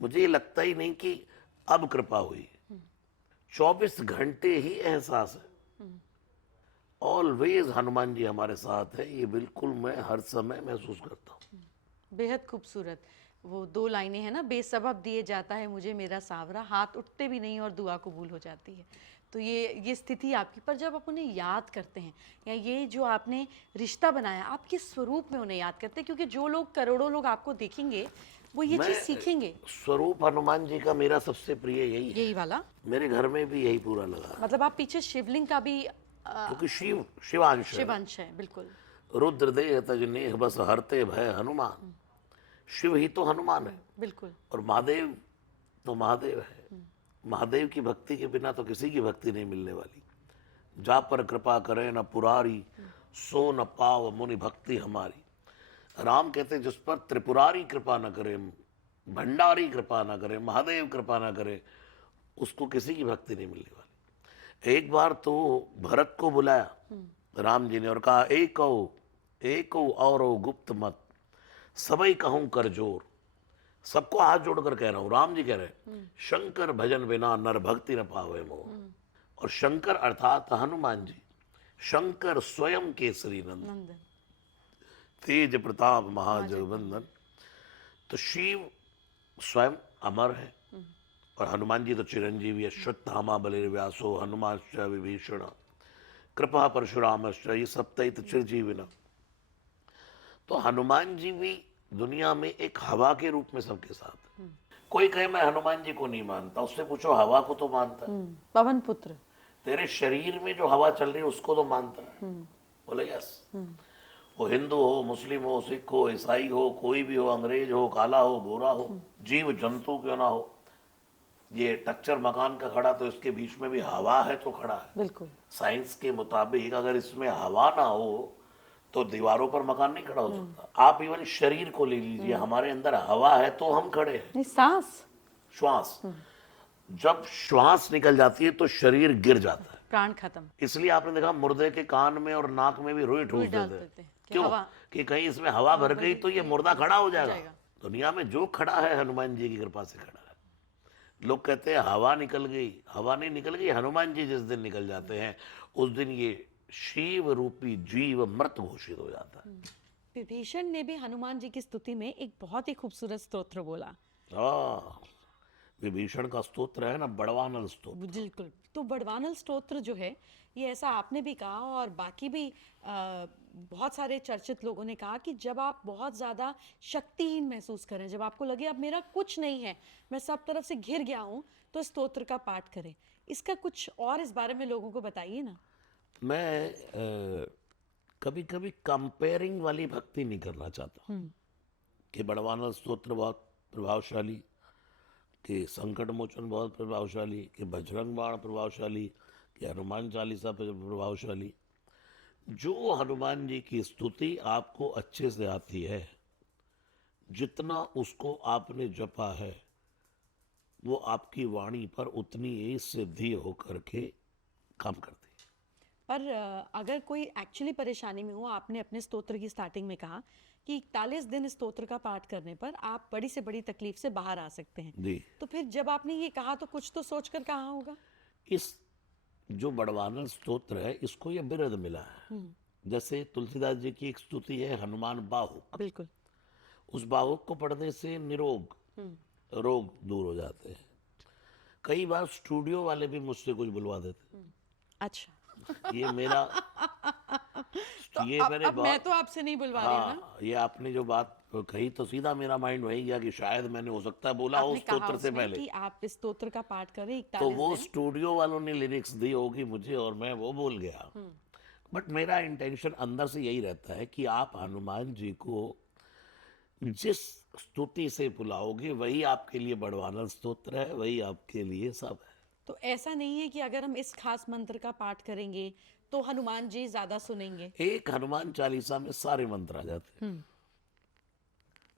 मुझे ये लगता ही नहीं कि अब कृपा हुई, 24 घंटे ही एहसास है। ऑलवेज हनुमान जी हमारे साथ है, ये बिल्कुल मैं हर समय महसूस करता हूँ। बेहद खूबसूरत वो 2 लाइनें हैं ना, बेसबब दिए जाता है मुझे मेरा सावरा, हाथ उठते भी नहीं और दुआ कबूल हो जाती है। तो ये स्थिति आपकी, पर जब आप उन्हें याद करते हैं, या ये जो आपने रिश्ता बनाया, आप किस स्वरूप में उन्हें याद करते हैं? क्योंकि जो लोग, करोड़ों लोग आपको देखेंगे, वो ये चीज सीखेंगे। स्वरूप हनुमान जी का मेरा सबसे प्रिय यही वाला। मेरे घर में भी यही पूरा लगा। मतलब आप पीछे शिवलिंग का भी, क्योंकि शिवांश है। बिल्कुल। रुद्र देह तज नेह बस हरते भय हनुमान। शिव ही तो हनुमान है। बिल्कुल। और महादेव तो महादेव है। महादेव की भक्ति के बिना तो किसी की भक्ति नहीं मिलने वाली। जा पर कृपा करे न पुरारी, सो न पाव मुनि भक्ति हमारी। राम कहते हैं जिस पर त्रिपुरारी कृपा न करे, भंडारी कृपा न करे, महादेव कृपा न करे, उसको किसी की भक्ति नहीं मिलने वाली। एक बार तो भरत को बुलाया राम जी ने और कहा, एक और गुप्त मत, सबई कहूं कर जोर। सबको हाथ जोड़कर कह रहा हूं, राम जी कह रहे हैं, शंकर भजन बिना नर भक्ति न पावे मोह। और शंकर अर्थात हनुमान जी, शंकर स्वयं केसरी नंदन, नंदन। तेज प्रताप महाजगवंदन। तो शिव स्वयं अमर है और हनुमान जी तो चिरंजीवी, अश्वत्थामा बलिर्व्यासो हनुमाश्च विभीषण कृपा परशुरामश्च, ये सप्तैत चिरजीविना। तो हनुमान जी भी दुनिया में एक हवा के रूप में सबके साथ है। कोई कहे मैं हनुमान जी को नहीं मानता, उससे पूछो हवा को तो मानता है। पवन पुत्र। तेरे शरीर में जो हवा चल रही है उसको तो मानता है। बोले यस। वो हिंदू हो, मुस्लिम हो, सिख हो, ईसाई हो, कोई भी हो, अंग्रेज हो, काला हो, गोरा हो, जीव जंतु क्यों ना हो, ये टक्चर मकान का खड़ा तो इसके बीच में भी हवा है तो खड़ा है। बिल्कुल। साइंस के मुताबिक अगर इसमें हवा ना हो तो दीवारों पर मकान नहीं खड़ा हो सकता। आप इवन शरीर को ले लीजिए, हमारे अंदर हवा है तो हम खड़े हैं। नहीं, सांस, श्वास, जब श्वास निकल जाती है तो शरीर गिर जाता है, प्राण खत्म। इसलिए आपने देखा मुर्दे के कान में और नाक में भी रुई ठूस डाल देते देते हैं। हैं कि क्यों? हवा- कि कहीं इसमें हवा भर गई तो ये मुर्दा खड़ा हो जाएगा। जाएगा। दुनिया में जो खड़ा है हनुमान जी की कृपा से खड़ा है। लोग कहते हैं हवा निकल गई, हवा नहीं निकल गई, हनुमान जी जिस दिन निकल जाते हैं उस दिन ये शिव रूपी जीव मृत घोषित हो जाता है। विभीषण ने भी हनुमान जी की स्तुति में एक बहुत ही खूबसूरत स्तोत्र बोला। हाँ, विभीषण का स्तोत्र है ना, बड़वानल स्तोत्र। बिल्कुल। तो बड़वानल स्तोत्र जो है, ये ऐसा आपने भी कहा और बाकी भी बहुत सारे चर्चित लोगों ने कहा कि जब आप बहुत ज़्यादा शक्तिहीन महसूस करें, जब आपको लगे अब मेरा कुछ नहीं है, मैं सब तरफ से घिर गया हूँ, तो स्तोत्र का पाठ करें। इसका कुछ और इस बारे में लोगों को बताइए ना। मैं कभी कभी कंपेयरिंग वाली भक्ति नहीं करना चाहता कि बड़वानल स्तोत्र बहुत प्रभावशाली, कि संकट मोचन बहुत प्रभावशाली, कि बजरंग बाण प्रभावशाली, कि हनुमान चालीसा प्रभावशाली। जो हनुमान जी की स्तुति आपको अच्छे से आती है, जितना उसको आपने जपा है, वो आपकी वाणी पर उतनी ही सिद्धि होकर के काम करती है। पर अगर कोई एक्चुअली परेशानी में हो, आपने अपने स्तोत्र की स्टार्टिंग में कहा कि 41 दिन स्तोत्र का पाठ करने पर आप बड़ी से बड़ी तकलीफ से बाहर आ सकते हैं। जी, तो फिर जब आपने ये कहा तो कुछ तो सोचकर कहा होगा। इस जो बड़वानल स्तोत्र है इसको ये बिरुद मिला है। जैसे तुलसीदास जी की एक स्तुति है हनुमान बाहुक। बिल्कुल। उस बाहुक को पढ़ने से निरोग रोग दूर हो जाते हैं। कई बार स्टूडियो वाले भी मुझसे कुछ बुलवा देते हैं। अच्छा। ये मेरा तो ये अब, मैंने अब मैं तो आपसे नहीं बुलवा रही हूँ ना। हाँ, ये आपने जो बात कही तो सीधा मेरा माइंड वही गया कि शायद मैंने हो सकता है बोला हो आपने कहा स्तोत्र से उसमें पहले। कि आप इस स्तोत्र का पाठ करें 41 तो वो दिन। स्टूडियो वालों ने लिरिक्स दी होगी मुझे और मैं वो बोल गया। बट मेरा इंटेंशन अंदर से यही रहता है कि आप हनुमान जी को जिस स्तुति से बुलाओगे वही आपके लिए बड़वानल स्तोत्र है, वही आपके लिए सब है। तो ऐसा नहीं है कि अगर हम इस खास मंत्र का पाठ करेंगे तो हनुमान जी ज्यादा सुनेंगे। एक हनुमान चालीसा में सारे मंत्र आ जाते हैं।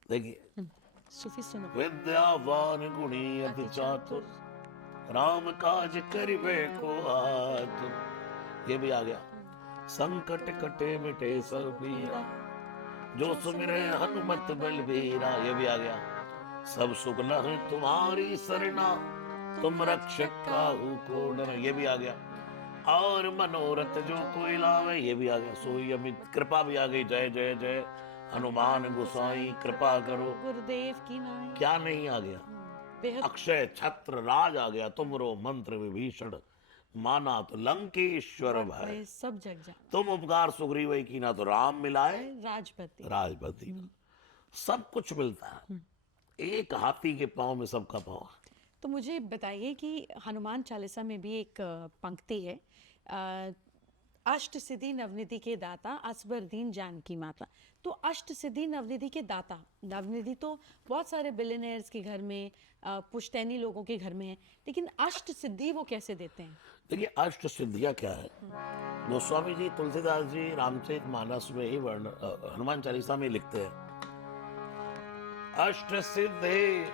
देखिए, सूफी सुनो। विद्यावान गुणी अति चातुर, राम काज करिबे को आतुर। ये भी आ गया। संकट कटे मिटे सब पीरा, जो सुमिरे हनुमत बलबीरा। ये भी आ गया। सब सुख लहै तुम्हारी सरना, तुम रक्षक काहू को डर। ये भी आ गया। और मनोरथ जो कोई लावे। ये भी आ गया। सोई अमित। कृपा भी आ गई। जय जय जय हनुमान गोसाई कृपा करो। गुरुदेव की नाई। क्या नहीं आ गया। बेहद अक्षय छत्र राज आ गया। तुमरो मंत्र विभीषण, माना तो लंकेश्वर भय। भय सब जग जाना। तुम उपकार सुग्रीव की ना तो राम मिलाए राजपति। राजपति। सब कुछ मिलता है। एक हाथी के पांव में सबका पांव। तो मुझे बताइए कि हनुमान चालीसा में भी एक पंक्ति है, अष्ट सिद्धि नवनिधि के दाता, असबर दीन जानकी माता। तो अष्ट सिद्धि नवनिधि के दाता, नवनिधि तो बहुत सारे बिलियनर्स के घर में, पुश्तैनी लोगों के घर में है, लेकिन अष्ट सिद्धि वो कैसे देते हैं? देखिए, अष्ट सिद्धियां क्या है। गोस्वामी जी तुलसीदास जी रामचरित मानस में ही वर्ण हनुमान चालीसा में लिखते हैं अष्ट सिद्धि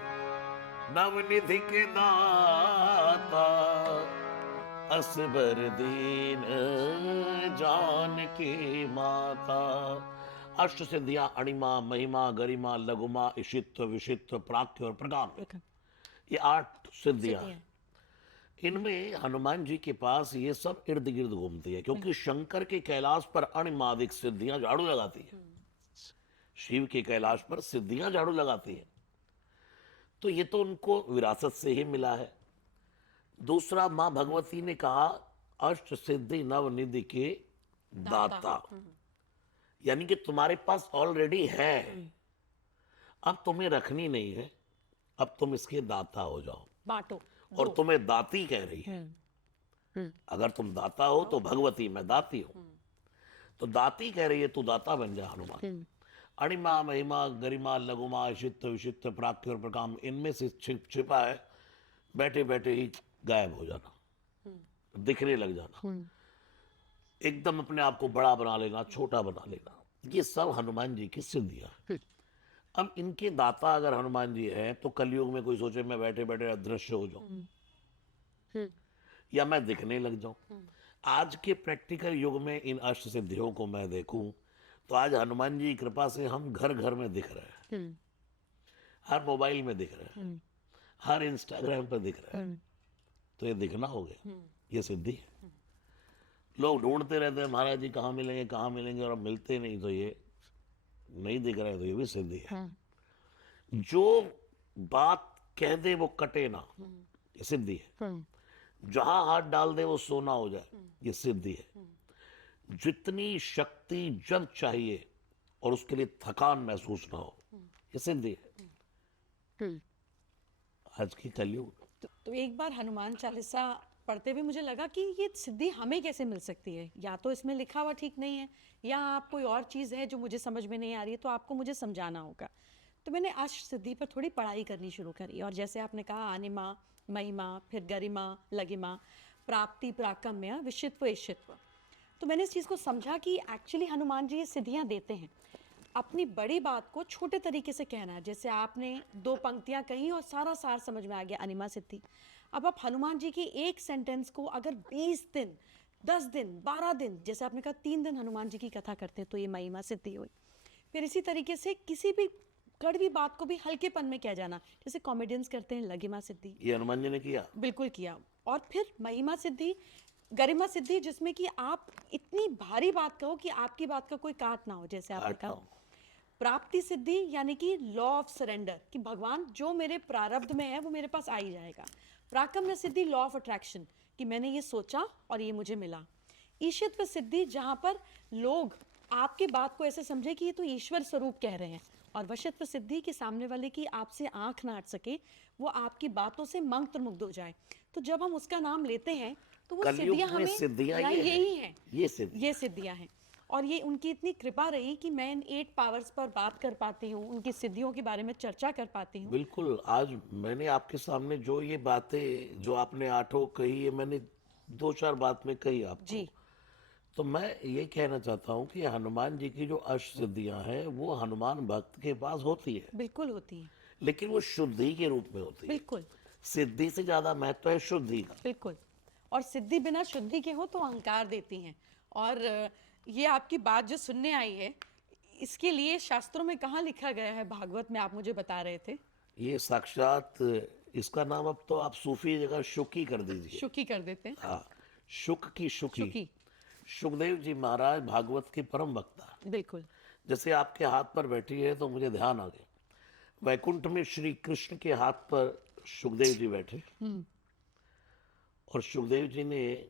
नवनिधि के दाता, असबर दीन जानकी माता। अष्ट सिद्धियां अणिमा, महिमा, गरिमा, लघुमा, इशित्व, विशित्व, प्राक्य और प्रगाम, ये 8 सिद्धियां हैं। इनमें हनुमान जी के पास ये सब इर्द गिर्द घूमती है, क्योंकि शंकर के कैलाश पर अणिमादिक सिद्धियां झाड़ू लगाती है, शिव के कैलाश पर सिद्धियां झाड़ू लगाती है। तो ये तो उनको विरासत से ही मिला है। दूसरा, मां भगवती ने कहा अष्ट सिद्धि नवनिधि के दाता, यानी कि तुम्हारे पास ऑलरेडी है, अब तुम्हें रखनी नहीं है, अब तुम इसके दाता हो जाओ। बांटो। और तुम्हें दाती कह रही है। अगर तुम दाता हो तो भगवती, मैं दाती हूं, तो दाती कह रही है तू दाता बन जा हनुमान। अणिमा, महिमा, गरिमा, लघुमा, इशित्व, विशित्व, प्राक्य और प्रकाम, इनमें से छिपा है बैठे बैठे ही गायब हो जाना, दिखने लग जाना, एकदम अपने आप को बड़ा बना लेना, छोटा बना लेना। ये सब हनुमान जी की सिद्धियां। अब इनके दाता अगर हनुमान जी हैं, तो कलयुग में कोई सोचे मैं बैठे बैठे अदृश्य हो जाऊं या मैं दिखने लग जाऊं। आज के प्रैक्टिकल युग में इन अष्ट सिद्धियों को मैं देखूं तो आज हनुमान जी की कृपा से हम घर घर में दिख रहे हैं, हर मोबाइल में दिख रहे हैं, हर इंस्टाग्राम पर दिख रहे हैं। तो ये दिखना हो गया, ये सिद्धि है। लोग ढूंढते रहते हैं महाराज जी कहाँ मिलेंगे कहाँ मिलेंगे, और अब मिलते नहीं, तो ये नहीं दिख रहा है, तो ये भी सिद्धि है। जो बात कह दे वो कटे ना, ये सिद्धि है। जहां हाथ डाल दे वो सोना हो जाए, ये सिद्धि है। जितनी शक्ति जब चाहिए और उसके लिए थकान महसूस ना हो, ये सिद्धि है। आज की कलयुग। तो एक बार हनुमान चालीसा पढ़ते हुए मुझे लगा कि ये सिद्धि हमें कैसे मिल सकती है। या तो इसमें लिखा हुआ ठीक नहीं है, या आप कोई और चीज़ है जो मुझे समझ में नहीं आ रही है, तो आपको मुझे समझाना होगा। तो मैंने अष्ट सिद्धि पर थोड़ी पढ़ाई करनी शुरू करी, और जैसे आपने कहा अनिमा, महिमा, फिर गरिमा, लघिमा, प्राप्ति, प्राकम्य, विशित्व, ईशित्व, तो मैंने इस चीज़ को समझा कि एक्चुअली हनुमान जी ये सिद्धियाँ देते हैं। अपनी बड़ी बात को छोटे तरीके से कहना है। जैसे आपने 2 पंक्तियाँ कही और सारा सार समझ में आ गया, अनिमा सिद्धि। अब आप हनुमान जी की एक सेंटेंस को अगर 20 दिन, 10 दिन, 12 दिन, जैसे आपने कहा 3 दिन हनुमान जी की कथा करते हैं, तो ये महिमा सिद्धि हुई। फिर इसी तरीके से किसी भी कड़वी बात को भी हल्केपन में कह जाना, जैसे कॉमेडियंस करते हैं, लघिमा सिद्धि, ये हनुमान जी ने किया, बिल्कुल किया। और फिर महिमा सिद्धि, गरिमा सिद्धि, जिसमें कि आप इतनी भारी बात कहो कि आपकी बात का कोई काट ना हो, जैसे आपने कहा। प्राप्ति सिद्धि यानी कि लॉ ऑफ सरेंडर, कि भगवान जो मेरे प्रारब्ध में है वो मेरे पास आ ही जाएगा। प्राकम्य सिद्धि, लॉ ऑफ अट्रैक्शन, कि मैंने ये सोचा और ये मुझे मिला। ईशित्व सिद्धि, जहाँ पर लोग आपकी बात को ऐसे समझे कि ये तो ईश्वर स्वरूप कह रहे हैं। और वशित्व सिद्धि, कि सामने वाले की आपसे आंख ना हट सके, वो आपकी बातों से मंत्र मुग्ध हो जाए। तो जब हम उसका नाम लेते हैं तो वो सिद्धियां हमें यही हैं, ये सिद्धियां हैं। और ये उनकी इतनी कृपा रही कि मैं इन 8 पावर्स पर बात कर पाती हूँ, उनकी सिद्धियों के बारे में चर्चा कर पाती हूँ। बिल्कुल। आज मैंने आपके सामने जो ये बातें जो आपने 8 कही, ये मैंने 2-4 बात में कही आपको जी। तो मैं ये कहना चाहता हूँ कि हनुमान जी की जो अष्ट सिद्धियां हैं वो हनुमान भक्त के पास होती है, बिल्कुल होती है, लेकिन वो शुद्धि के रूप में होती है। बिल्कुल। सिद्धि से ज्यादा महत्व है शुद्धि का। बिल्कुल। और सिद्धि बिना शुद्धि के हो तो अहंकार देती हैं। और ये आपकी बात जो सुनने आई है, इसके लिए शास्त्रों में कहाँ लिखा गया है? भागवत में आप मुझे बता रहे थे। ये साक्षात, इसका नाम अब तो आप सूफी जगह शुकी कर दीजिए। शुकी कर देते हैं। हाँ, शुक की शुकी। शुकी, सुखदेव जी महाराज भागवत के परम वक्ता। बिल्कुल। जैसे आपके हाथ पर बैठी है तो मुझे ध्यान आ गया, वैकुंठ में श्री कृष्ण के हाथ पर सुखदेव जी बैठे, और सुखदेव जी ने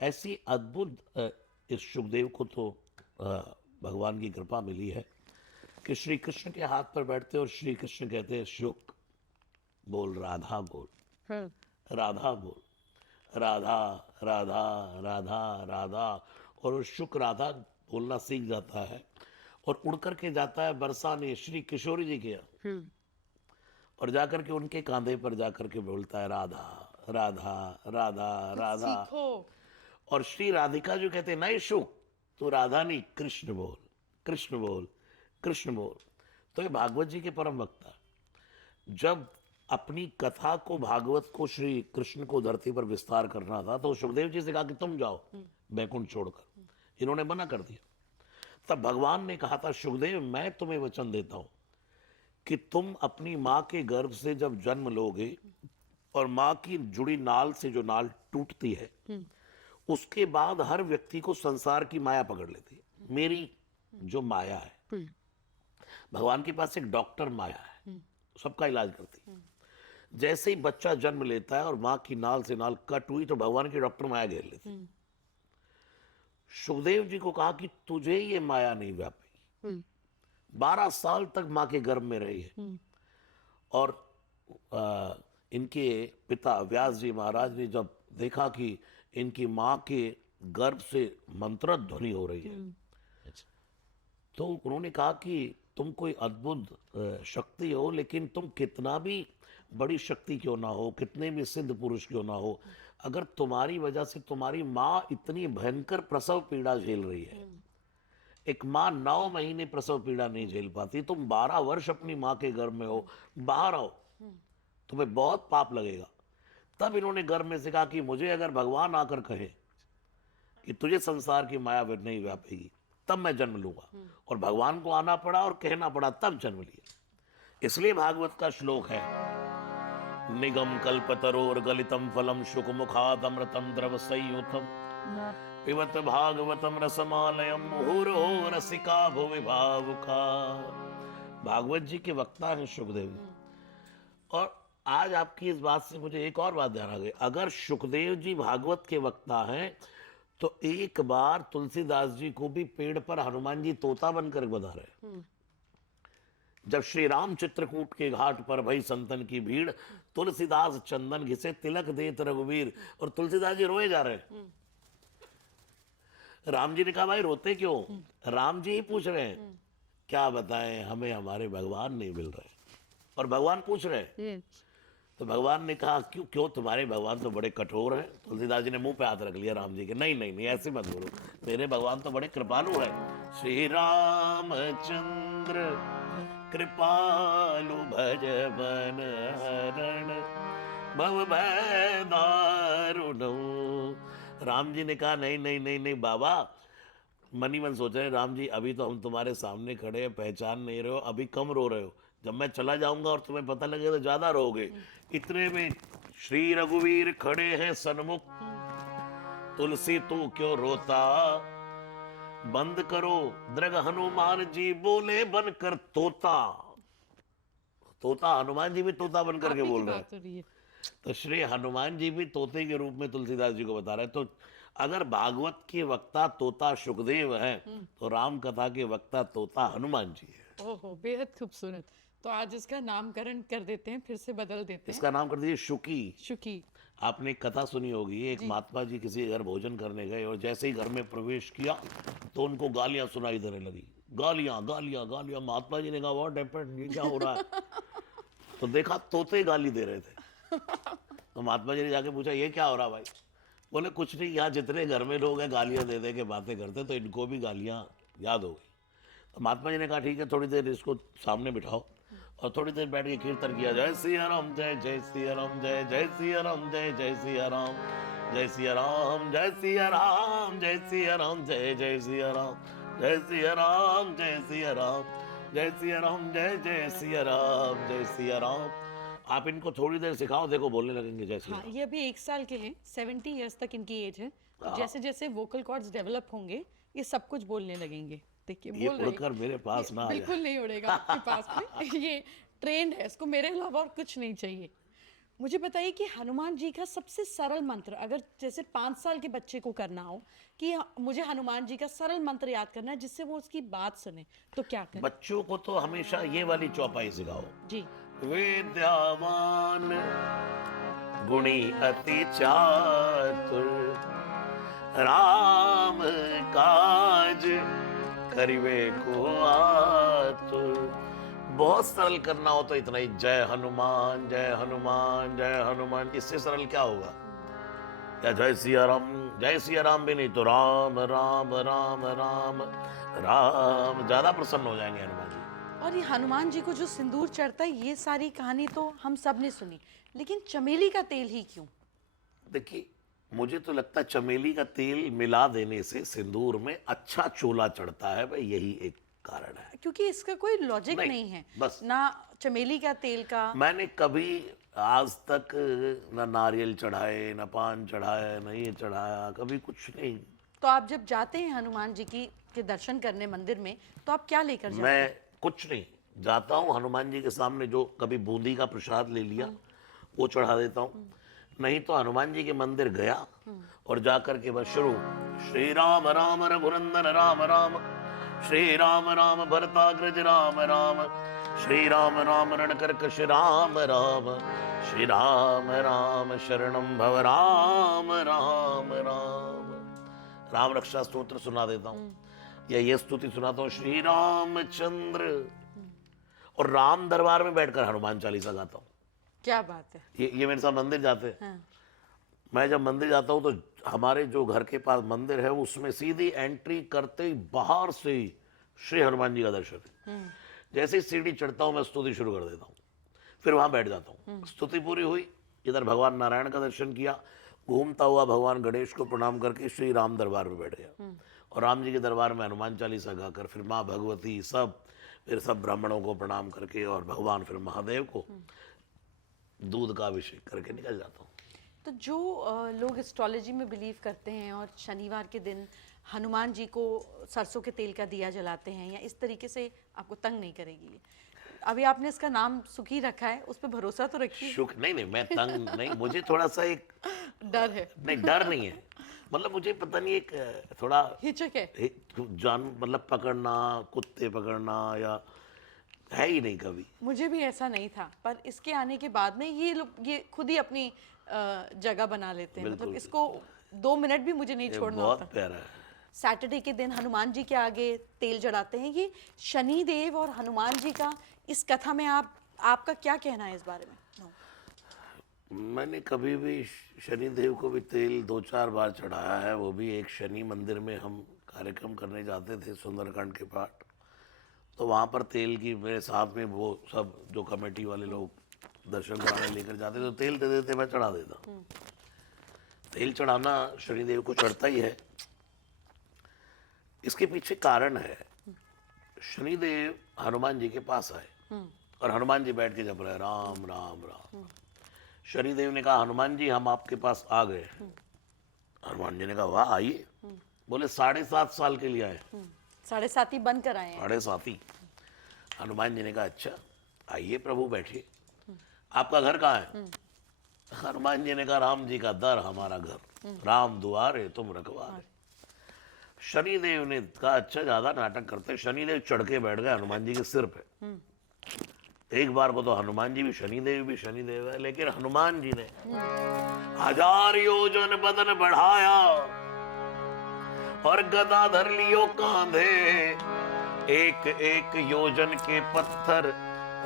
ऐसी अद्भुत, इस सुखदेव को तो भगवान की कृपा मिली है कि श्री कृष्ण के हाथ पर बैठते और श्री कृष्ण कहते हैं शुक बोल, राधा बोल, राधा बोल, राधा राधा राधा राधा, और वो शुक राधा बोलना सीख जाता है और उड़ करके जाता है बरसाने श्री किशोरी जी के यहाँ, और जाकर के उनके कांधे पर जाकर के बोलता है राधा राधा राधा राधा। सीखो। और श्री राधिका जो कहते हैं नहीं शुक, तो राधा नहीं, कृष्ण बोल, कृष्ण बोल, कृष्ण बोल। तो ये भागवत जी के परम वक्ता जब अपनी कथा को, भागवत को श्री कृष्ण को धरती पर विस्तार करना था, तो सुखदेव जी से कहा कि तुम जाओ बैकुंठ छोड़कर। इन्होंने मना कर दिया। तब भगवान ने कहा था, सुखदेव मैं तुम्हें वचन देता हूं कि तुम अपनी माँ के गर्भ से जब जन्म लोगे और माँ की जुड़ी नाल से जो नाल टूटती है, उसके बाद हर व्यक्ति को संसार की माया पकड़ लेती है। मेरी जो माया है, भगवान के पास एक डॉक्टर माया है, सबका इलाज करती है। जैसे ही बच्चा जन्म लेता है और माँ की नाल से नाल कट हुई, तो भगवान की डॉक्टर माया घेर लेती है। सुखदेव जी को कहा कि तुझे ये माया नहीं व्यापी। 12 साल तक माँ के गर्भ में रही है। और इनके पिता व्यास जी महाराज ने जब देखा कि इनकी माँ के गर्भ से मंत्र ध्वनि हो रही है, तो उन्होंने कहा कि तुम कोई अद्भुत शक्ति हो, लेकिन तुम कितना भी बड़ी शक्ति क्यों ना हो, कितने भी सिद्ध पुरुष क्यों ना हो, अगर तुम्हारी वजह से तुम्हारी माँ इतनी भयंकर प्रसव पीड़ा झेल रही है, एक माँ 9 महीने प्रसव पीड़ा नहीं झेल पाती, तुम 12 वर्ष अपनी माँ के गर्भ में हो, बाहर आओ, तुम्हें बहुत पाप लगेगा। तब इन्होंने गर्भ में से कहा कि मुझे अगर भगवान आकर कहे कि तुझे संसार की माया नहीं व्यापेगी, तब मैं जन्म लूंगा। और भगवान को आना पड़ा और कहना पड़ा, तब जन्म लिया। इसलिए भागवत का श्लोक है, निगम कल्पतरोर गलितम फलम शुक मुखाद अमृतम द्रव संयुतम पिबत भागवतम रसमालयम मुहुर्हो रसिका भुवि भावुका। भागवत जी के वक्ता हैं सुखदेव जी। और आज आपकी इस बात से मुझे एक और बात ध्यान आ गई, अगर सुखदेव जी भागवत के वक्ता हैं, तो एक बार तुलसीदास जी को भी पेड़ पर हनुमान जी तोता बनकर बधा रहे। जब श्री राम चित्रकूट के घाट पर भई संतन की भीड़, तुलसीदास चंदन घिसे तिलक देत रघुवीर, और तुलसीदास जी रोए जा रहे। राम जी ने कहा, भाई रोते क्यों? राम जी ही पूछ रहे हैं, क्या बताएं, हमें हमारे भगवान नहीं मिल रहे। और भगवान पूछ रहे हैं। तो भगवान ने कहा, क्यों क्यों तुम्हारे भगवान तो बड़े कठोर हैं। तुलसीदास जी ने मुंह पे हाथ रख लिया राम जी के, नहीं नहीं नहीं, ऐसे मत बोलो, मेरे भगवान तो बड़े कृपालु हैं। श्री रामचंद्र कृपालु भज बन हरण भव भय दारुणो। राम जी ने कहा, नहीं नहीं नहीं नहीं बाबा, मन ही मन सोच रहे, राम जी अभी तो हम तुम्हारे सामने खड़े हैं, पहचान नहीं रहे हो, अभी कम रो रहे हो, जब मैं चला जाऊंगा और तुम्हें पता लगेगा तो ज्यादा रोगे। इतने में श्री रघुवीर खड़े हैं सन्मुख, तुलसी तू क्यों रोता, बंद करो दृग हनुमान जी बोले बनकर तोता। तोता, हनुमान जी भी तोता बनकर के बोल रहे हैं। तो श्री हनुमान जी भी तोते के रूप में तुलसीदास जी को बता रहे हैं। तो अगर भागवत के वक्ता तोता सुखदेव हैं, तो राम कथा के वक्ता तोता हनुमान जी है। ओहो, बेहद खूबसूरत। तो आज इसका नामकरण कर देते हैं, फिर से बदल देते हैं। इसका नाम कर दीजिए शुकी। शुकी। आपने एक कथा सुनी होगी, एक महात्मा जी किसी के घर भोजन करने गए और जैसे ही घर में प्रवेश किया तो उनको गालियां सुनाई देने लगी, गालियां गालियां गालियां। महात्मा जी ने कहा, व्हाट हैपेंड, ये क्या हो रहा है? तो देखा तोते गाली दे रहे थे। तो महात्मा जी ने जाके पूछा, ये क्या हो रहा भाई? बोले, कुछ नहीं, यहाँ जितने घर में लोग हैं गालियां दे दे के बातें करते, तो इनको भी गालियां याद हो गई। तो महात्मा जी ने कहा, ठीक है, थोड़ी देर इसको सामने बिठाओ और थोड़ी देर बैठ के कीर्तन किया, जय सिया राम जय जय सिया राम जय जय सिया राम जय जय सिया राम जय सिया राम जय सिया राम जय सिया राम जय जय सिया राम जय सिया राम जय सिया राम जय सिया राम जय जय सिया राम जय सिया राम। आप इनको थोड़ी देर सिखाओ, देखो बोलने लगेंगे जय सिया हाँ, राम। ये अभी 1 साल के हैं, 70 इयर्स तक इनकी एज है। जैसे जैसे वोकल कॉर्ड्स डेवलप होंगे, ये सब कुछ बोलने लगेंगे। देखिए, ये बोल रहे उड़कर मेरे पास ना आ जाए। बिल्कुल नहीं उड़ेगा आपके पास में। ये ट्रेंड है, इसको मेरे अलावा और कुछ नहीं चाहिए। मुझे बताइए कि हनुमान जी का सबसे सरल मंत्र, अगर जैसे 5 साल के बच्चे को करना हो कि मुझे हनुमान जी का सरल मंत्र याद करना है जिससे वो उसकी बात सुने, तो क्या करें? बच्चों को तो हमेशा ये वाली चौपाई सिखाओ, जी। विद्यावान गुणी अति चातुर, राम काज करिवे को आतुर। बहुत सरल करना हो तो इतना ही, जय हनुमान जय हनुमान जय हनुमान। इससे सरल क्या होगा? या जय सिया राम भी नहीं तो राम राम राम राम राम। ज्यादा प्रसन्न हो जाएंगे हनुमान जी। और ये हनुमान जी को जो सिंदूर चढ़ता है, ये सारी कहानी तो हम सब ने सुनी, लेकिन चमेली का तेल ही क्यों? देखिए, मुझे तो लगता है चमेली का तेल मिला देने से सिंदूर में अच्छा चोला चढ़ता है भाई, यही एक कारण है। क्योंकि इसका कोई लॉजिक नहीं, नहीं है, बस। ना चमेली का तेल का। मैंने कभी आज तक ना नारियल चढ़ाए, ना पान चढ़ाया, ना ये चढ़ाया, कभी कुछ नहीं। तो आप जब जाते हैं हनुमान जी की के दर्शन करने मंदिर में, तो आप क्या लेकर जाते हैं? मैं कुछ नहीं, जाता हूँ हनुमान जी के सामने, जो कभी बूंदी का प्रसाद ले लिया वो चढ़ा देता हूँ, नहीं तो हनुमान जी के मंदिर गया और जाकर के बस शुरू, श्री राम राम रघुनंदन राम राम, श्री राम राम भरताग्रज राम राम, श्री राम राम रणकर्कश राम राम, श्री राम राम शरणम भव राम राम राम। राम रक्षा स्तोत्र सुना देता हूँ, या ये स्तुति सुनाता हूँ, श्री रामचंद्र, और राम दरबार में बैठकर हनुमान चालीसा गाता हूँ। क्या बात है। ये मेरे साथ मंदिर जाते हैं। हाँ। मैं जब मंदिर जाता हूँ तो हमारे जो घर के पास मंदिर है उसमें सीधी एंट्री करते ही बाहर से ही श्री हनुमान जी का दर्शन है। जैसे ही सीढ़ी चढ़ता हूँ मैं स्तुति शुरू कर देता हूँ, फिर वहां बैठ जाता हूँ। स्तुति पूरी हुई, इधर भगवान नारायण का दर्शन किया, घूमता हुआ भगवान गणेश को प्रणाम करके श्री राम दरबार में बैठ गया, और राम जी के दरबार में हनुमान चालीसा गाकर फिर माँ भगवती फिर सब ब्राह्मणों को प्रणाम करके और भगवान फिर महादेव को दूध का अभिषेक करके निकल जाता हूँ। तो जो लोग एस्ट्रोलॉजी में बिलीव करते हैं और शनिवार के दिन हनुमान जी को सरसों के तेल का दिया जलाते हैं, या इस तरीके से आपको तंग नहीं करेगी ये? अभी आपने इसका नाम सुखी रखा है, उस पर भरोसा तो रखिए। सुख नहीं, मैं तंग नहीं, मुझे थोड़ा सा एक डर है? नहीं, डर नहीं है, मतलब मुझे पता नहीं, एक थोड़ा हिचक है? जान मतलब पकड़ना, कुत्ते पकड़ना या है ही नहीं कभी। मुझे भी ऐसा नहीं था, पर इसके आने के बाद में ये लोग ये खुद ही अपनी जगह बना लेते हैं। मतलब इसको 2 मिनट भी मुझे नहीं ये छोड़ना बहुत होता। प्यारा है। सैटरडे के दिन हनुमान जी के आगे तेल जड़ाते हैं, ये शनि देव और हनुमान जी का इस कथा में आपका क्या कहना है इस बारे में? मैंने कभी भी शनि देव को भी तेल 2-4 बार चढ़ाया है, वो भी एक शनि मंदिर में हम कार्यक्रम करने जाते थे सुंदरकांड के पाठ, तो वहाँ पर तेल की मेरे साथ में वो सब जो कमेटी वाले लोग दर्शन कराने लेकर जाते तो तेल दे देते, मैं चढ़ा देता। तेल चढ़ाना शनिदेव को चढ़ता ही है। इसके पीछे कारण है, शनिदेव हनुमान जी के पास आए और हनुमान जी बैठ के जप रहे राम राम राम। शनिदेव ने कहा हनुमान जी हम आपके पास आ गए। हनुमान जी ने कहा वाह आइए। बोले 7.5 साल के लिए आए। 7.5 ही बन कर आए हैं। 7.5 ही। हनुमान जी ने कहा अच्छा आइए प्रभु बैठिए, आपका घर कहाँ है? हनुमान जी ने कहा राम जी का दर हमारा घर, राम दुआरे तुम रखवारे। शनिदेव ने कहा अच्छा ज्यादा नाटक करते। शनिदेव चढ़ के बैठ गए हनुमान जी के सिर पे। एक बार को तो हनुमान जी भी शनिदेव है, लेकिन हनुमान जी ने 1000 योजन बदन बढ़ाया और गदा धर लियो कांधे, एक एक योजन के पत्थर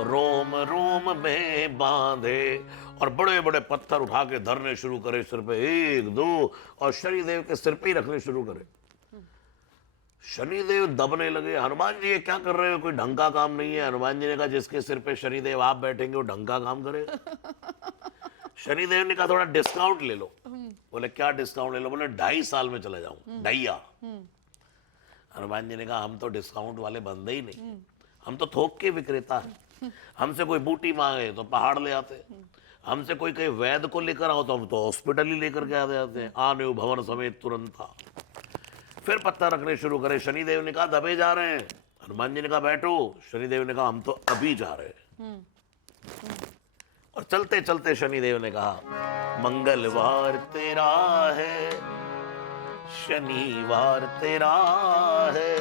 रोम रोम में बांधे, और बड़े बड़े पत्थर उठा के धरने शुरू करे सिर पे, 1 2, और शनिदेव के सिर पे ही रखने शुरू करे। शनिदेव दबने लगे। हनुमान जी ये क्या कर रहे हो, कोई ढंग का काम नहीं है। हनुमान जी ने कहा जिसके सिर पे शनिदेव आप बैठेंगे वो ढंग का काम करेगा। शनिदेव ने कहा थोड़ा डिस्काउंट ले लो। बोले क्या डिस्काउंट ले लो? बोले 2.5 साल में चले जाऊं, ढैया। हनुमान जी ने कहा हम तो डिस्काउंट वाले बंदे ही नहीं, हम तो थोक के विक्रेता है। हमसे कोई बूटी मांगे तो पहाड़ ले आते, हमसे कोई कहीं वैद्य को लेकर आओ तो हम तो हॉस्पिटल ही लेकर के आ जाते हैं, आने भवन समेत तुरंत था। फिर पत्थर रखने शुरू करे। शनिदेव ने कहा दबे जा रहे हैं। हनुमान जी ने कहा बैठो। शनिदेव ने कहा हम तो अभी जा रहे हैं। और चलते चलते शनिदेव ने कहा मंगलवार तेरा है, शनिवार तेरा है,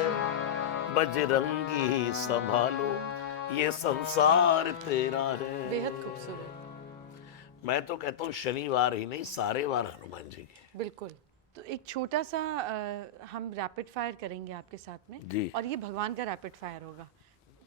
बजरंगी संभालो ये संसार तेरा है। बेहद खूबसूरत। मैं तो कहता हूँ शनिवार ही नहीं सारे वार हनुमान जी के। बिल्कुल। तो एक छोटा सा हम रैपिड फायर करेंगे आपके साथ में जी। और ये भगवान का रैपिड फायर होगा,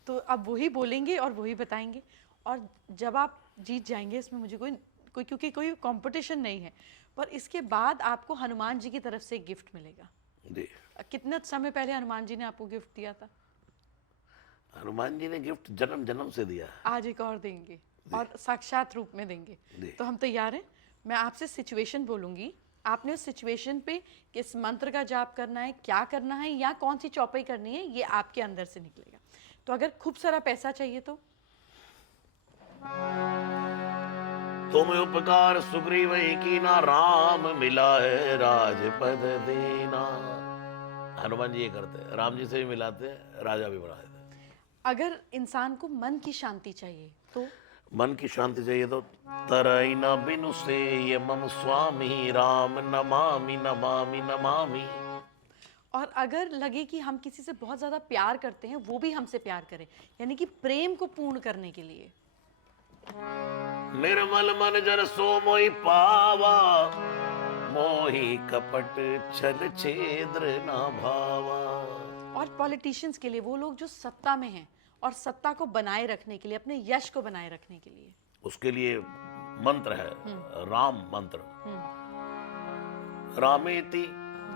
तो अब वही बोलेंगे और वही बताएंगे, और जब आप जीत जाएंगे इसमें मुझे कोई क्योंकि कोई कंपटीशन नहीं है, पर इसके बाद आपको हनुमान जी की तरफ से एक गिफ्ट मिलेगा। जी। कितने समय पहले हनुमान जी ने आपको गिफ्ट दिया था? हनुमान जी ने गिफ्ट जन्म जन्म से दिया है। आज एक और देंगे और साक्षात रूप में देंगे। जी। तो हम तैयार हैं। मैं आपसे सिचुएशन बोलूंगी, आपने उस सिचुएशन पे किस मंत्र का जाप करना है, क्या करना है, या कौन सी चौपाई करनी है, ये आपके अंदर से निकलेगा। तो अगर खूब सारा पैसा चाहिए तो तुम उपकार सुग्रीव कीना, राम मिला है राजपद देना। हनुमान जी ये करते हैं, राम जी से भी मिलाते हैं, राजा भी बना देते हैं। अगर इंसान को मन की शांति चाहिए तो मन की शांति चाहिए तो तरई न बिनु से ये मम स्वामी, राम नमामि नमामि नमामि। और अगर लगे कि हम किसी से बहुत ज़्यादा प्यार करते हैं, वो भी हमसे प्यार करें, यानी कि प्रेम को पूर्ण करने के लिए निर्मल मन जन सो मोहि पावा, मोहि कपट छल छेद्र न भावा। और पॉलिटिशियंस के लिए, वो लोग जो सत्ता में हैं और सत्ता को बनाए रखने के लिए, अपने यश को बनाए रखने के लिए, उसके लिए मंत्र है राम मंत्र। रामेति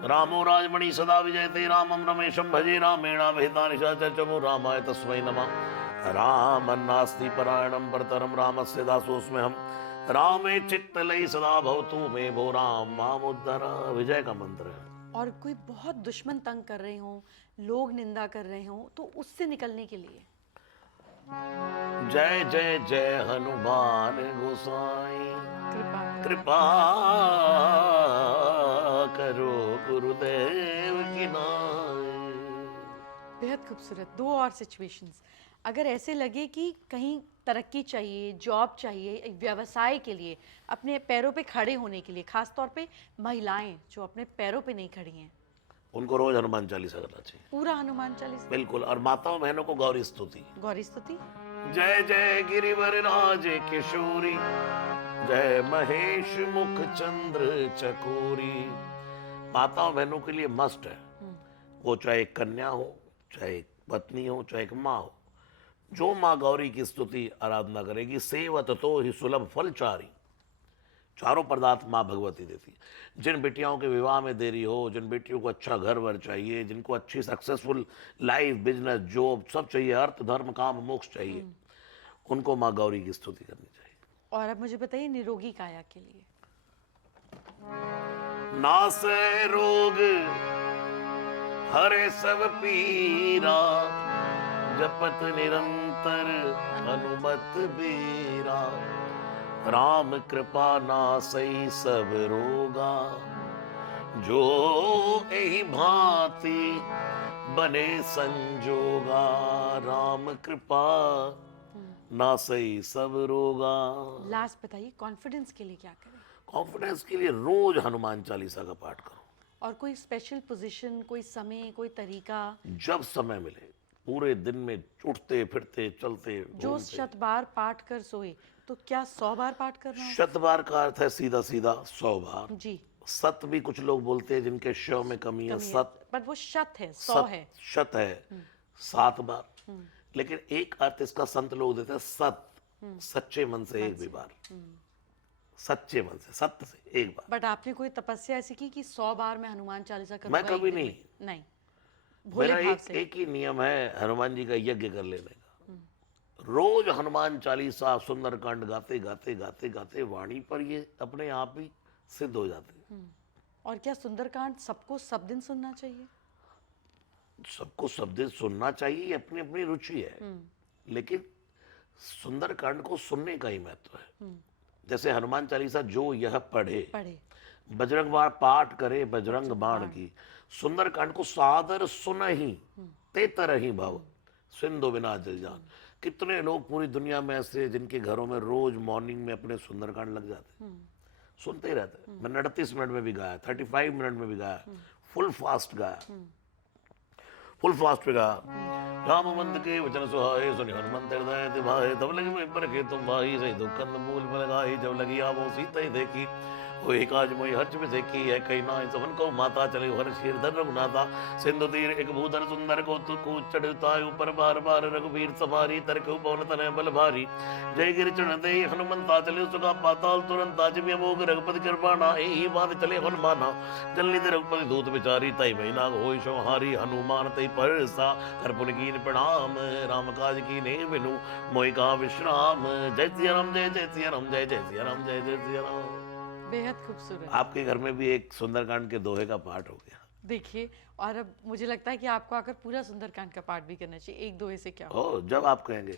रामो राजमणि सदा विजयते, रामम रमेशम भजे, रामेणाभिहिता निशाचरचमो, रामाय तस्मै नमः। राम नास्ति परायणम परतरम, रामस्य दासोऽस्मि हम, रामे चित्तलयि सदा भवतु मे भो, राम मामुद्धर। विजय का मंत्र है। और कोई बहुत दुश्मन तंग कर रहे हों, लोग निंदा कर रहे हों, तो उससे निकलने के लिए जय जय जय हनुमान गोसाई, कृपा कृपा करो गुरुदेव की नाई। बेहद खूबसूरत। दो और सिचुएशंस, अगर ऐसे लगे कि कहीं तरक्की चाहिए, जॉब चाहिए, एक व्यवसाय के लिए, अपने पैरों पे खड़े होने के लिए, खास तौर पे महिलाएं जो अपने पैरों पे नहीं खड़ी हैं, उनको रोज हनुमान चालीसा करना चाहिए। पूरा हनुमान चालीसा, बिल्कुल। और माताओं बहनों को गौरी स्तुति, गौरी स्तुति, जय जय गिरिवर राज किशोरी, जय महेश मुख चंद्र चकोरी। माताओं बहनों के लिए मस्ट है, वो चाहे एक कन्या हो, चाहे एक पत्नी हो, चाहे एक माँ हो, जो माँ गौरी की स्तुति आराधना करेगी, सेवत तो ही सुलभ फल चारी। चारों पदार्थ माँ भगवती देती है। जिन बेटियों के विवाह में देरी हो, जिन बेटियों को अच्छा घर वर चाहिए, जिनको अच्छी सक्सेसफुल लाइफ, बिजनेस, जॉब सब चाहिए, अर्थ धर्म काम मोक्ष चाहिए, उनको माँ गौरी की स्तुति करनी चाहिए। और अब मुझे बताइए निरोगी काया के लिए नासै रोग हरे सब पीरा, जपत निरंतर हनुमत बीरा। राम कृपा नासई सब रोगा, जो एहि भांति बने संजोगा। राम कृपा नासई सब रोगा। लास्ट बताइए कॉन्फिडेंस के लिए क्या करें? कॉन्फिडेंस के लिए रोज हनुमान चालीसा का पाठ करो। और कोई स्पेशल पोजीशन, कोई समय, कोई तरीका? जब समय मिले, पूरे दिन में उठते फिरते चलते जो घूमते। 100 बार पाठ कर सोए, तो क्या 100 बार पाठ करना होगा? 100 बार का अर्थ है सीधा सीधा 100 बार। जी, सत भी कुछ लोग बोलते हैं जिनके श में कमी है, सत पर वो शत है, 100 सत है। शत है 7 बार। लेकिन एक अर्थ इसका संत लोग देते हैं सत, सच्चे मन से एक भी बार, सच्चे मन से, सत्य से एक बार। बट आपने कोई तपस्या ऐसी की कि 100 बार मैं हनुमान चालीसा करूंगा? मैं कभी एक दिन नहीं। में? नहीं, भोले मेरा भाव से। एक ही नियम है हनुमान जी का यज्ञ कर लेने का। रोज हनुमान चालीसा सुंदरकांड गाते गाते गाते गाते वाणी पर ये अपने आप ही सिद्ध हो जाते हैं। और क्या सुंदरकांड सबको सब दिन सुनना चाहिए? सबको सब दिन सुनना चाहिए, ये अपनी अपनी रुचि है। लेकिन सुंदरकांड को सुनने का ही महत्व है। जैसे हनुमान चालीसा जो यह पढ़े, बजरंग बाण पाठ करे बजरंग बाण की, सुंदरकांड को सादर सुन ही ते तरहि भव, सिंधु बिना जल जान। कितने लोग पूरी दुनिया में ऐसे जिनके घरों में रोज मॉर्निंग में अपने सुंदरकांड लग जाते हैं, सुनते ही रहते हैं। मैंने 38 मिनट में भी गाया, 35 मिनट में भी गाया, फुल फास्ट गाया, फुल फास्ट पे गाया। राम मंद के वचन सुहाए, सुनि हनुमंत हृदय तिभाए, तब लगी मैं पर के तुम भाई, सही दुखंद मूल पर गाई, जब लगी आवो सीता ही देखी, वो एक आज मोई हर्ष में देखी है कहीं ना सवन को माता चले हर शीरधर रघुनाथा सिंधु तीर एक भूधर सुंदर को तू कूच चढ़ता ऊपर बार बार रघुवीर सवारी तरक पवन तनय बल भारी जय गिर चढ़ दे हनुमंता चले सुखा पाताल तुरंत जब अमोघ रघुपति कृपाणा यही बात चले हनुमाना जल्दी दे रघुपति दूत बिचारी तई महीना होई संहारी हनुमान तई परसा कर पुन कीन प्रणाम राम काज की ने बिनु मोहि का विश्राम जय सिया राम जय जय सिया राम जय जय सिया राम जय जय सिया राम। बेहद खूबसूरत। आपके घर में भी एक सुंदरकांड के दोहे का पाठ हो गया। देखिए, और अब मुझे लगता है कि आपको आकर पूरा सुंदरकांड का पाठ भी करना चाहिए, एक दोहे से क्या हो। ओ जब आप कहेंगे।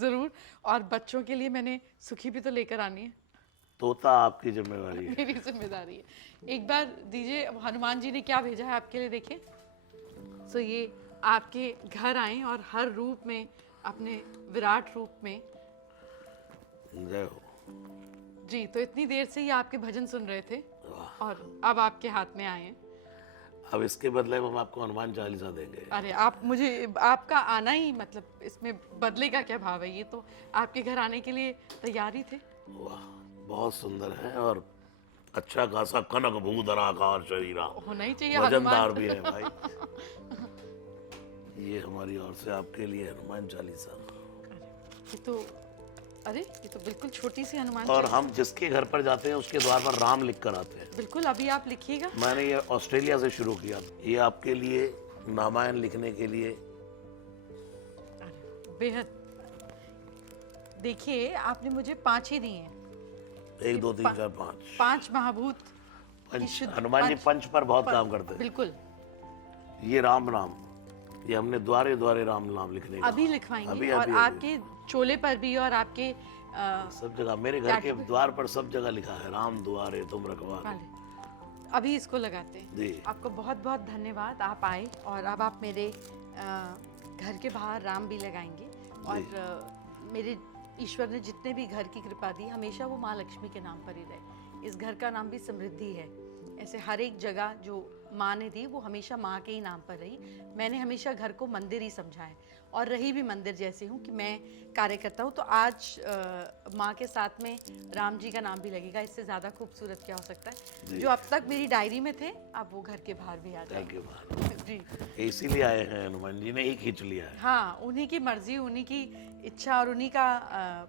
जरूर। और बच्चों के लिए मैंने सुखी भी तो लेकर आनी है। तोता आपकी जिम्मेवारी है। मेरी जिम्मेदारी है। एक बार दीजिए, अब हनुमान जी ने क्या भेजा है आपके लिए, देखिए। सो ये आपके घर आए और हर रूप में, अपने विराट रूप में। जय हो। जी, तो इतनी देर से ये आपके भजन सुन रहे थे और अब आपके हाथ में आए हैं। अब इसके बदले में हम आपको हनुमान चालीसा देंगे। अरे आप मुझे, आपका आना ही मतलब इसमें बदले का क्या भाव है, ये तो आपके घर आने के लिए तैयार ही थे। वाह, बहुत सुंदर है और अच्छा खासा कनक भूधराकार शरीरा, होना ही चाहिए। वजनदार भी है भाई। ये हमारी ओर से आपके लिए हनुमान चालीसा। ये तो, अरे ये तो बिल्कुल छोटी सी हनुमान और चालीसा। हम जिसके घर पर जाते हैं उसके द्वार पर राम लिख कर आते हैं। बिल्कुल, अभी आप लिखिएगा। मैंने ये ऑस्ट्रेलिया से शुरू किया। ये आपके लिए रामायण लिखने के लिए। बेहद। देखिए, आपने मुझे 5 ही दिए हैं। 1 2 3 4 5 5 महाभूत की पंच। शुद्ध- हनुमान जी पंच पर बहुत काम करते हैं। बिल्कुल। ये राम नाम, ये हमने द्वारे द्वारे राम नाम लिखने का अभी लिखवाएंगे। अभी, और अभी, आपके चोले पर भी और आपके सब जगह, मेरे घर के द्वार पर सब जगह लिखा है राम द्वारे तुम रखवारे। वाले। अभी इसको लगाते हैं। जी। आपको बहुत बहुत धन्यवाद, आप आए। और अब आप मेरे घर के बाहर राम भी लगाएंगे। और मेरे ईश्वर ने जितने भी घर की कृपा दी, हमेशा वो माँ लक्ष्मी के नाम पर ही रहे। इस घर का नाम भी समृद्धि है। ऐसे हर एक जगह जो माँ ने दी वो हमेशा माँ के ही नाम पर रही। मैंने हमेशा घर को मंदिर ही समझा है और रही भी मंदिर जैसी हूँ कि मैं कार्य करता हूँ। तो आज माँ के साथ में राम जी का नाम भी लगेगा। इससे ज़्यादा खूबसूरत क्या हो सकता है। जो अब तक मेरी डायरी में थे, अब वो घर के बाहर भी आ घर जाए। के बाहर जी इसीलिए आए हैं, हनुमान जी ने ही खींच लिया है। हाँ, उन्हीं की मर्जी, उन्हीं की इच्छा और उन्हीं का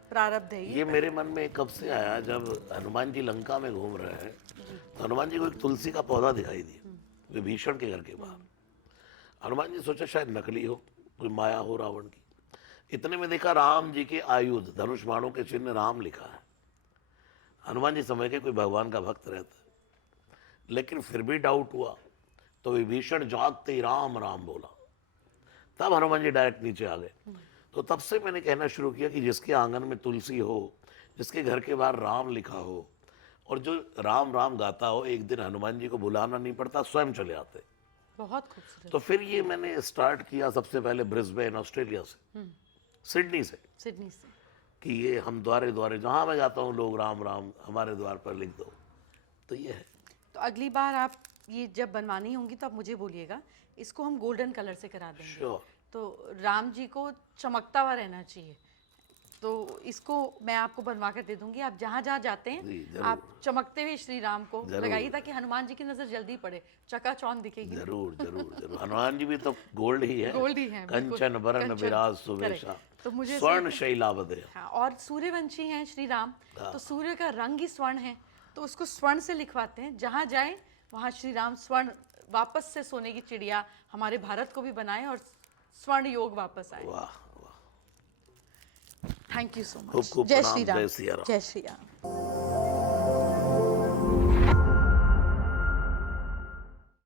प्रारब्ध है ये मेरे मन में कब से आया, जब हनुमान जी लंका में घूम रहे हैं तो हनुमान जी को एक तुलसी का पौधा दिखाई दिया विभीषण के घर के बाहर। हनुमान जी सोचा शायद नकली हो, कोई माया हो रावण की। इतने में देखा राम जी के आयुध, धनुष बाणों के चिन्ह राम लिखा है। हनुमान जी समझ के कोई भगवान का भक्त रहता है, लेकिन फिर भी डाउट हुआ तो विभीषण जागते ही राम राम बोला। तब हनुमान जी डायरेक्ट नीचे आ गए। तो तब से मैंने कहना शुरू किया कि जिसके आंगन में तुलसी हो, जिसके घर के बाहर राम लिखा हो और जो राम राम गाता हो, एक दिन हनुमान जी को बुलाना नहीं पड़ता, स्वयं चले आते। बहुत खूबसूरत। तो फिर ये मैंने स्टार्ट किया सबसे पहले ब्रिस्बेन ऑस्ट्रेलिया से, सिडनी से, सिडनी से। कि ये हम द्वारे द्वारे जहाँ मैं जाता हूँ लोग राम राम हमारे द्वार पर लिख दो। तो ये है। तो अगली बार आप ये जब बनवानी होंगी तो आप मुझे बोलिएगा। इसको हम गोल्डन कलर से करा देंगे। श्योर। तो राम जी को चमकता हुआ रहना चाहिए। तो इसको मैं आपको बनवा कर दे दूंगी। आप जहाँ जहाँ जाते जी, हैं जरूर। आप चमकते हुए श्री राम को जरूर। लगाइए, ताकि हनुमान जी की नजर जल्दी पड़े, चकाचौंध दिखेगी। जरूर जरूर जरूर। हनुमान जी भी तो गोल्ड ही है। गोल्ड ही है, बिल्कुल। कंचन बरन कंचन, विराज correct। सुवेशा, तो मुझे स्वर्ण शैलावदे। हाँ, और सूर्यवंशी हैं श्री राम, तो सूर्य का रंग ही स्वर्ण है, तो उसको स्वर्ण से लिखवाते हैं। जहाँ जाए वहाँ श्री राम स्वर्ण, वापस से सोने की चिड़िया हमारे भारत को भी बनाए और स्वर्ण योग वापस आए। वाह वाह। थैंक यू सो खूब मच। खूब जय प्रणाम, श्री राम। जय सिया राम। जय श्री राम।